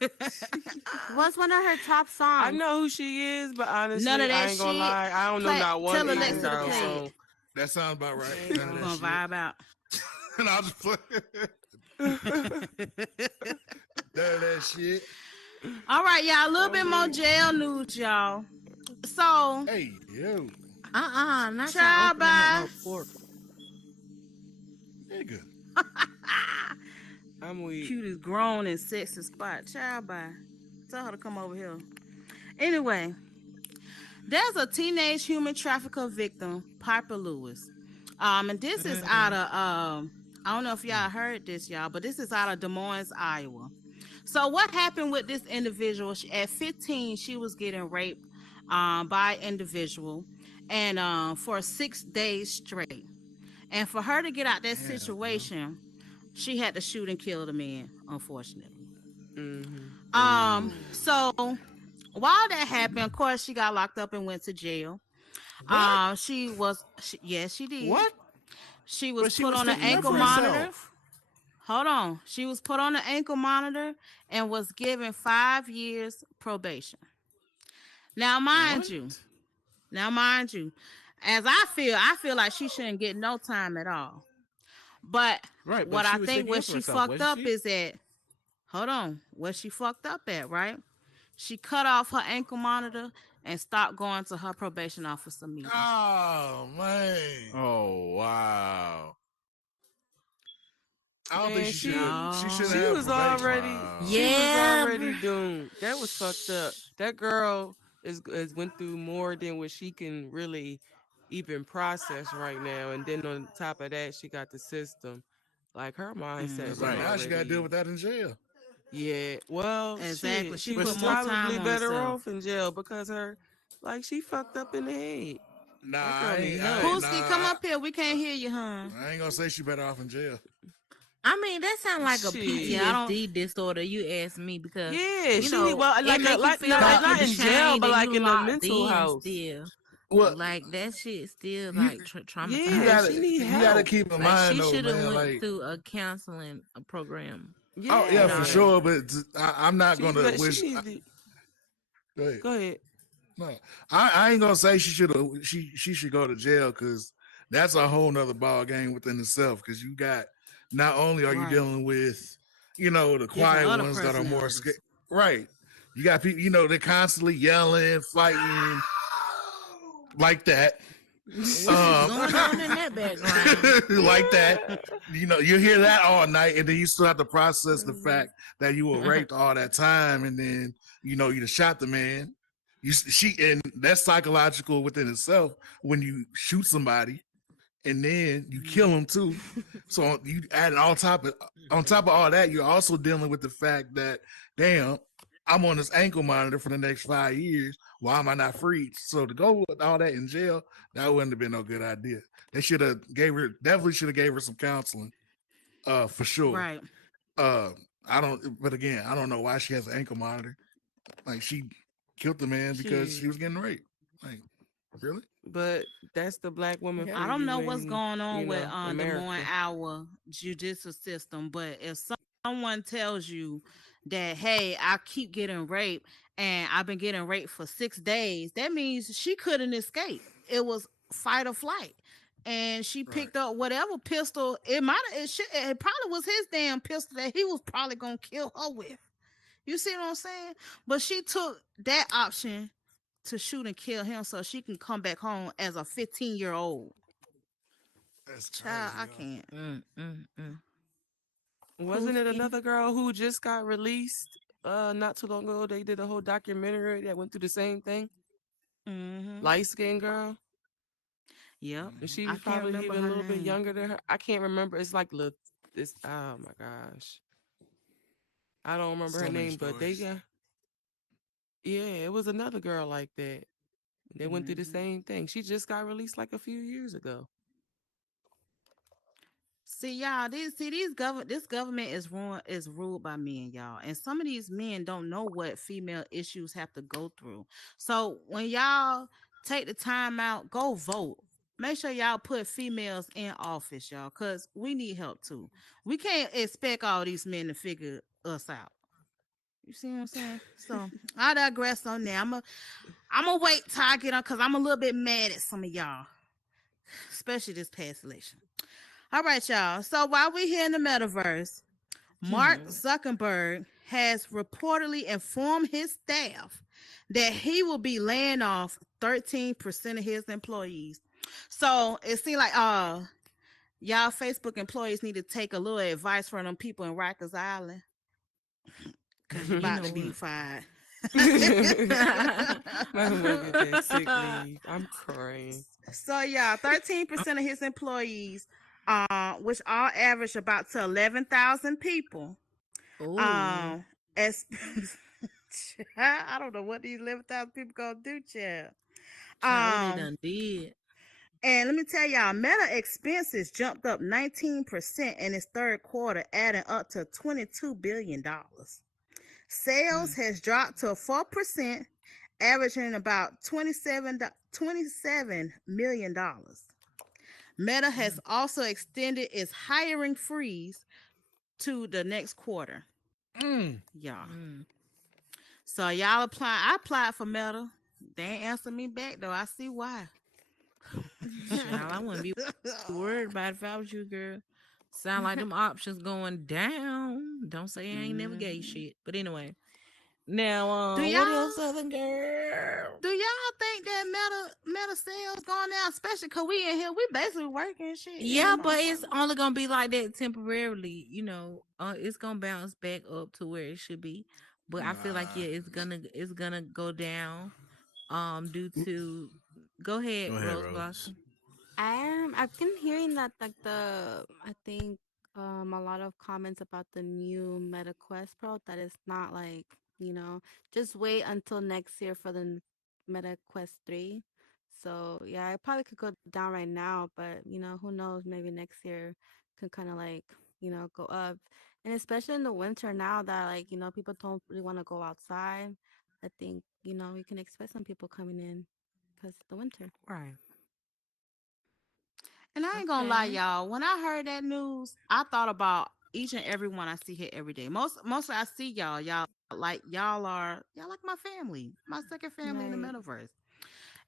What's one of her top songs? I know who she is, but honestly, None of that I ain't gonna shit. lie. I don't know not one Tell Asian Alexa to girl play song. it. That sounds about right. We're gonna vibe out. And I'll just play that shit. All right, y'all. A little bit more jail news, y'all. So, hey, yo, not child by. nigga. I'm weak. Cutest grown and sexy spot. Child by. Tell her to come over here. Anyway, there's a teenage human trafficker victim, Piper Lewis. And this is out of I don't know if y'all heard this, y'all, but this is out of Des Moines, Iowa. So what happened with this individual? At 15, she was getting raped by an individual, and for 6 days straight. And for her to get out that situation, she had to shoot and kill the man, unfortunately. So while that happened, of course, she got locked up and went to jail. Yes, she did. What? She was put on an ankle monitor. Hold on. She was put on an ankle monitor and was given 5 years probation. Now, mind you, as I feel like she shouldn't get no time at all. But what I think where she fucked up is at, hold on, where she fucked up at, right? She cut off her ankle monitor and stopped going to her probation officer meeting. Oh, man. Oh, wow. I don't think she should. She was already doomed. That was fucked up. That girl is went through more than what she can really even process right now. And then on top of that, she got the system. Like her mindset was Right now, already. she got to deal with that in jail. Yeah, well, exactly. She put was more probably time better on off in jail because she fucked up in the head. Nah, Pooski, come up here. We can't hear you, huh? I ain't gonna say she better off in jail. I mean, that sounds like a PTSD disorder. You ask me because not in jail, but like in the mental house. Still. Well, like that shit still like traumatizing. Yeah, she need help. You gotta keep in mind she though, should have man. went through a counseling program. Yeah, for sure. But I'm not gonna wish. Go ahead. No, I ain't gonna say she should go to jail because that's a whole nother ball game within itself. Because you got not only are you dealing with the quiet ones that are more scared, right? You got people they're constantly yelling, fighting like that. What's going on in that background? Like that, you hear that all night, and then you still have to process the fact that you were raped all that time, and then you just shot the man. And that's psychological within itself when you shoot somebody and then you kill them too. So you add on top of all that, you're also dealing with the fact that, damn, I'm on this ankle monitor for the next 5 years. Why am I not free? So to go with all that in jail, that wouldn't have been no good idea. They should have definitely should have gave her some counseling, for sure. Right. Uh, I don't, but again, I don't know why she has an ankle monitor. Like she killed the man because she Shit. was getting raped. Like, really? But that's the black woman Yeah. for I don't you know what's in, going on with Des Moines, America. our judicial system, but if someone tells you that, hey, I keep getting raped and I've been getting raped for 6 days, that means she couldn't escape. It was fight or flight. And she Right. picked up whatever pistol. It probably was his damn pistol that he was probably gonna kill her with. You see what I'm saying? But she took that option to shoot and kill him so she can come back home as a 15-year-old. That's Child, crazy, I yo. can't. Wasn't it Pooski. another girl who just got released not too long ago? They did a whole documentary that went through the same thing. Mm-hmm. Light skinned girl. Yep. And she I was can't probably remember even a her little bit name. younger than her. I can't remember. It's like this oh my gosh. I don't remember her So many name, but they stories. got yeah, it was another girl like that. They went through the Mm-hmm. same thing. She just got released like a few years ago. See, y'all, this government is ruled by men, y'all, and some of these men don't know what female issues have to go through. So when y'all take the time out, go vote. Make sure y'all put females in office, y'all, because we need help too. We can't expect all these men to figure us out. You see what I'm saying? So I digress on there. I'm gonna wait till I get on because I'm a little bit mad at some of y'all, especially this past election. All right, y'all. So while we're here in the metaverse, Mark Zuckerberg has reportedly informed his staff that he will be laying off 13% of his employees. So it seems like y'all Facebook employees need to take a little advice from them people in Rikers Island because you're You about to know be what? fired. Motherfucker, that sick leave. I'm crying. So yeah, 13% of his employees, which all average about to 11,000 people, Oh, um, as I don't know what these 11,000 people gonna do, child. child, what they Um, done did. and let me tell y'all, Meta expenses jumped up 19% in its third quarter, adding up to $22 billion. Sales has dropped to 4%, averaging about $27 million. Meta has also extended its hiring freeze to the next quarter. Y'all. Mm. So y'all apply. I applied for Meta. They ain't answer me back though. I see why. Child, I wouldn't be worried about it if I was you, girl. Sound like them options going down. Don't say I ain't never gay Mhm. shit. But anyway, now Do what y'all else, Southern girl? do y'all think that meta sales going down? Especially cause we in here, we basically working shit in the Yeah, but it's motherfucker. only gonna be like that temporarily. It's gonna bounce back up to where it should be. But I feel like Nah. yeah, it's gonna go down. Due to go ahead, Go ahead, Rose Rose. Blossom. I've been hearing that like I think a lot of comments about the new Meta Quest Pro that it's not like, you know, just wait until next year for the Meta Quest 3. So yeah, it probably could go down right now, but you know, who knows, maybe next year can kind of like, you know, go up. And especially in the winter now that like, you know, people don't really want to go outside. I think, you know, we can expect some people coming in because the winter. Right. And I ain't gonna lie, Okay. y'all. When I heard that news, I thought about each and every one I see here every day. Mostly I see y'all. Y'all like my family, my second family in the Right. metaverse.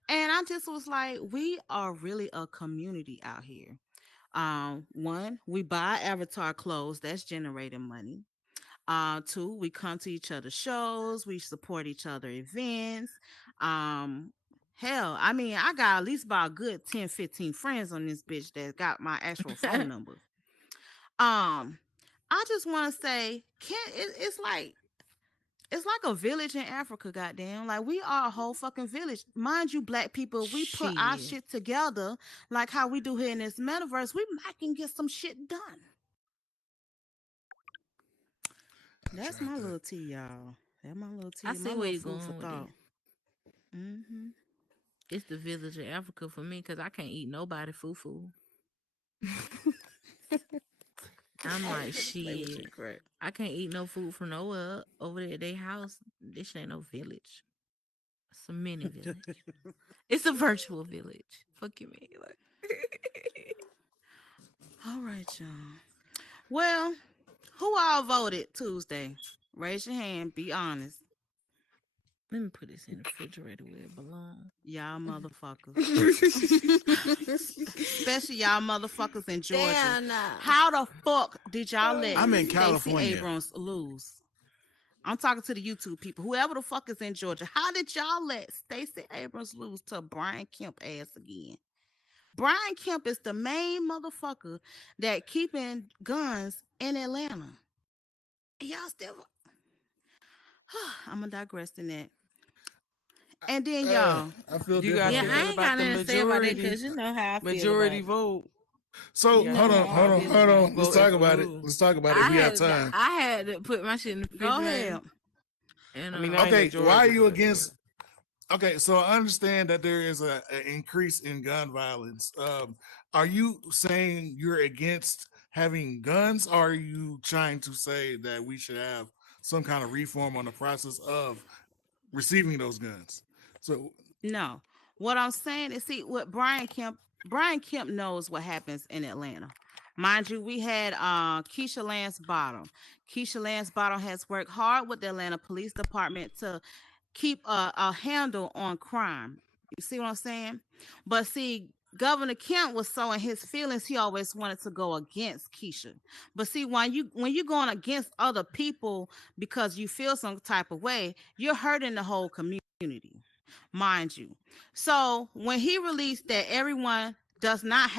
And I just was like, we are really a community out here. One, we buy avatar clothes that's generating money. Two, we come to each other's shows, we support each other events. Um, hell, I mean, I got at least about a good 10, 15 friends on this bitch that got my actual phone number. Um, I just want to say, it's like a village in Africa, goddamn. Like we are a whole fucking village. Mind you, black people, we put our Shit. shit together like how we do here in this metaverse. We might can get some shit done. I That's tried my that. little tea, y'all. Have my little tea. I My see where little you're food for going with thought. it. It's the village of Africa for me because I can't eat nobody foo-foo. I'm like, Play with your shit. crack. I can't eat no food from nowhere over there at their house. This ain't no village. It's a mini village. It's a virtual village. Fuck you, man. Like, All right, y'all. Well, who all voted Tuesday? Raise your hand. Be honest. let me put this in the refrigerator where it belongs. Y'all motherfuckers. Especially y'all motherfuckers in Georgia. Damn, nah. How the fuck did y'all let I'm in Stacey California. Abrams lose? I'm talking to the YouTube people. Whoever the fuck is in Georgia. How did y'all let Stacey Abrams lose to Brian Kemp ass again? Brian Kemp is the main motherfucker that keeping guns in Atlanta. Y'all still I'm gonna digress in that. And then y'all, I feel You different. got Yeah, to on I think that. ain't about got the nothing to say about that majority. because you know how I feel Majority about it. vote. So Yeah, hold on, how hold I on, feel hold about on. Let's voting talk for about it. who. Let's talk about it. We have time. I had to put my shit in the go refrigerator. ahead. And I mean, I ain't Okay, why are majority, you but against? Okay, so I understand that there is an increase in gun violence. Are you saying you're against having guns, or are you trying to say that we should have some kind of reform on the process of receiving those guns? So, No. What I'm saying is, see, what Brian Kemp knows what happens in Atlanta. Mind you, we had Keisha Lance Bottom. Keisha Lance Bottom has worked hard with the Atlanta Police Department to keep a handle on crime. You see what I'm saying? But see, Governor Kemp was so in his feelings, he always wanted to go against Keisha. But see, when you're going against other people because you feel some type of way, you're hurting the whole community, mind you. So when he released that everyone does not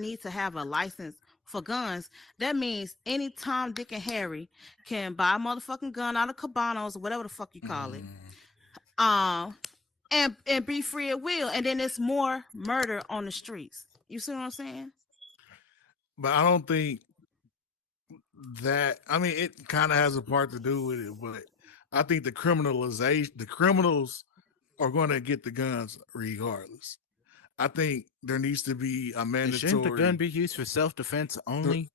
need to have a license for guns, that means any Tom, Dick, and Harry can buy a motherfucking gun out of Cabanos or whatever the fuck you call it. And be free at will. And then it's more murder on the streets. You see what I'm saying? but I don't think that. I mean, it kind of has a part to do with it, but I think the criminals are going to get the guns regardless. I think there needs to be a Shouldn't the gun mandatory. be used for self-defense only?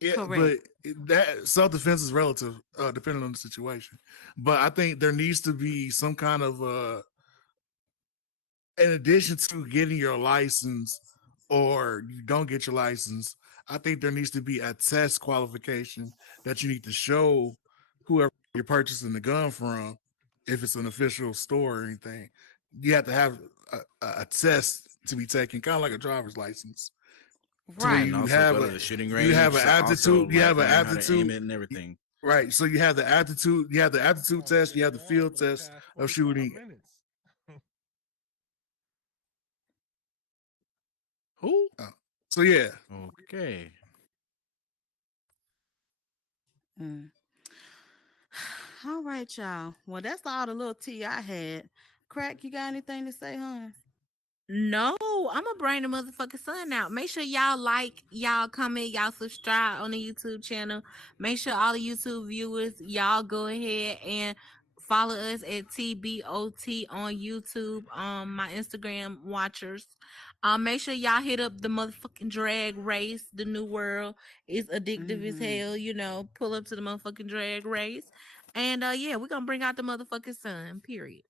Yeah, Correct. but that self-defense is relative, depending on the situation. But I think there needs to be some kind of, in addition to getting your license, or you don't get your license, I think there needs to be a test qualification that you need to show whoever you're purchasing the gun from, if it's an official store or anything. You have to have a test to be taken, kind of like a driver's license, to where Right. And you also have go to the shooting you have range an to also aptitude, you have an learn how to aim aptitude, it and everything. right? So you have the aptitude, test, you have the field For the test past of 45 shooting. minutes. Who? So yeah, Okay. Mm. All right, y'all. Well, that's all the little tea I had. Crack, you got anything to say, hon? No, I'm gonna bring the motherfucking sun out. Make sure y'all like, y'all comment, y'all subscribe on the YouTube channel. Make sure all the YouTube viewers, y'all go ahead and follow us at TBOT on YouTube. My Instagram watchers. Make sure y'all hit up the motherfucking drag race. The new world is addictive as hell. You know, pull up to the motherfucking drag race, and yeah, we're gonna bring out the motherfucking sun. Period.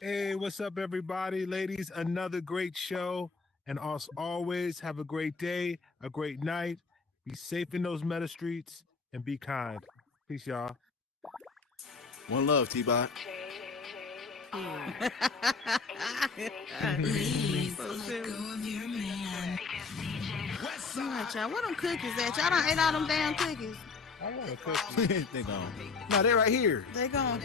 Hey, what's up, everybody? Ladies, another great show. And as always, have a great day, a great night. Be safe in those meta streets and be kind. Peace, y'all. One love, T-Bot. So silly. All right, y'all. Where them cookies at? Y'all done ate all them damn cookies. I want a cookie. They gone. No, they right here. They gone.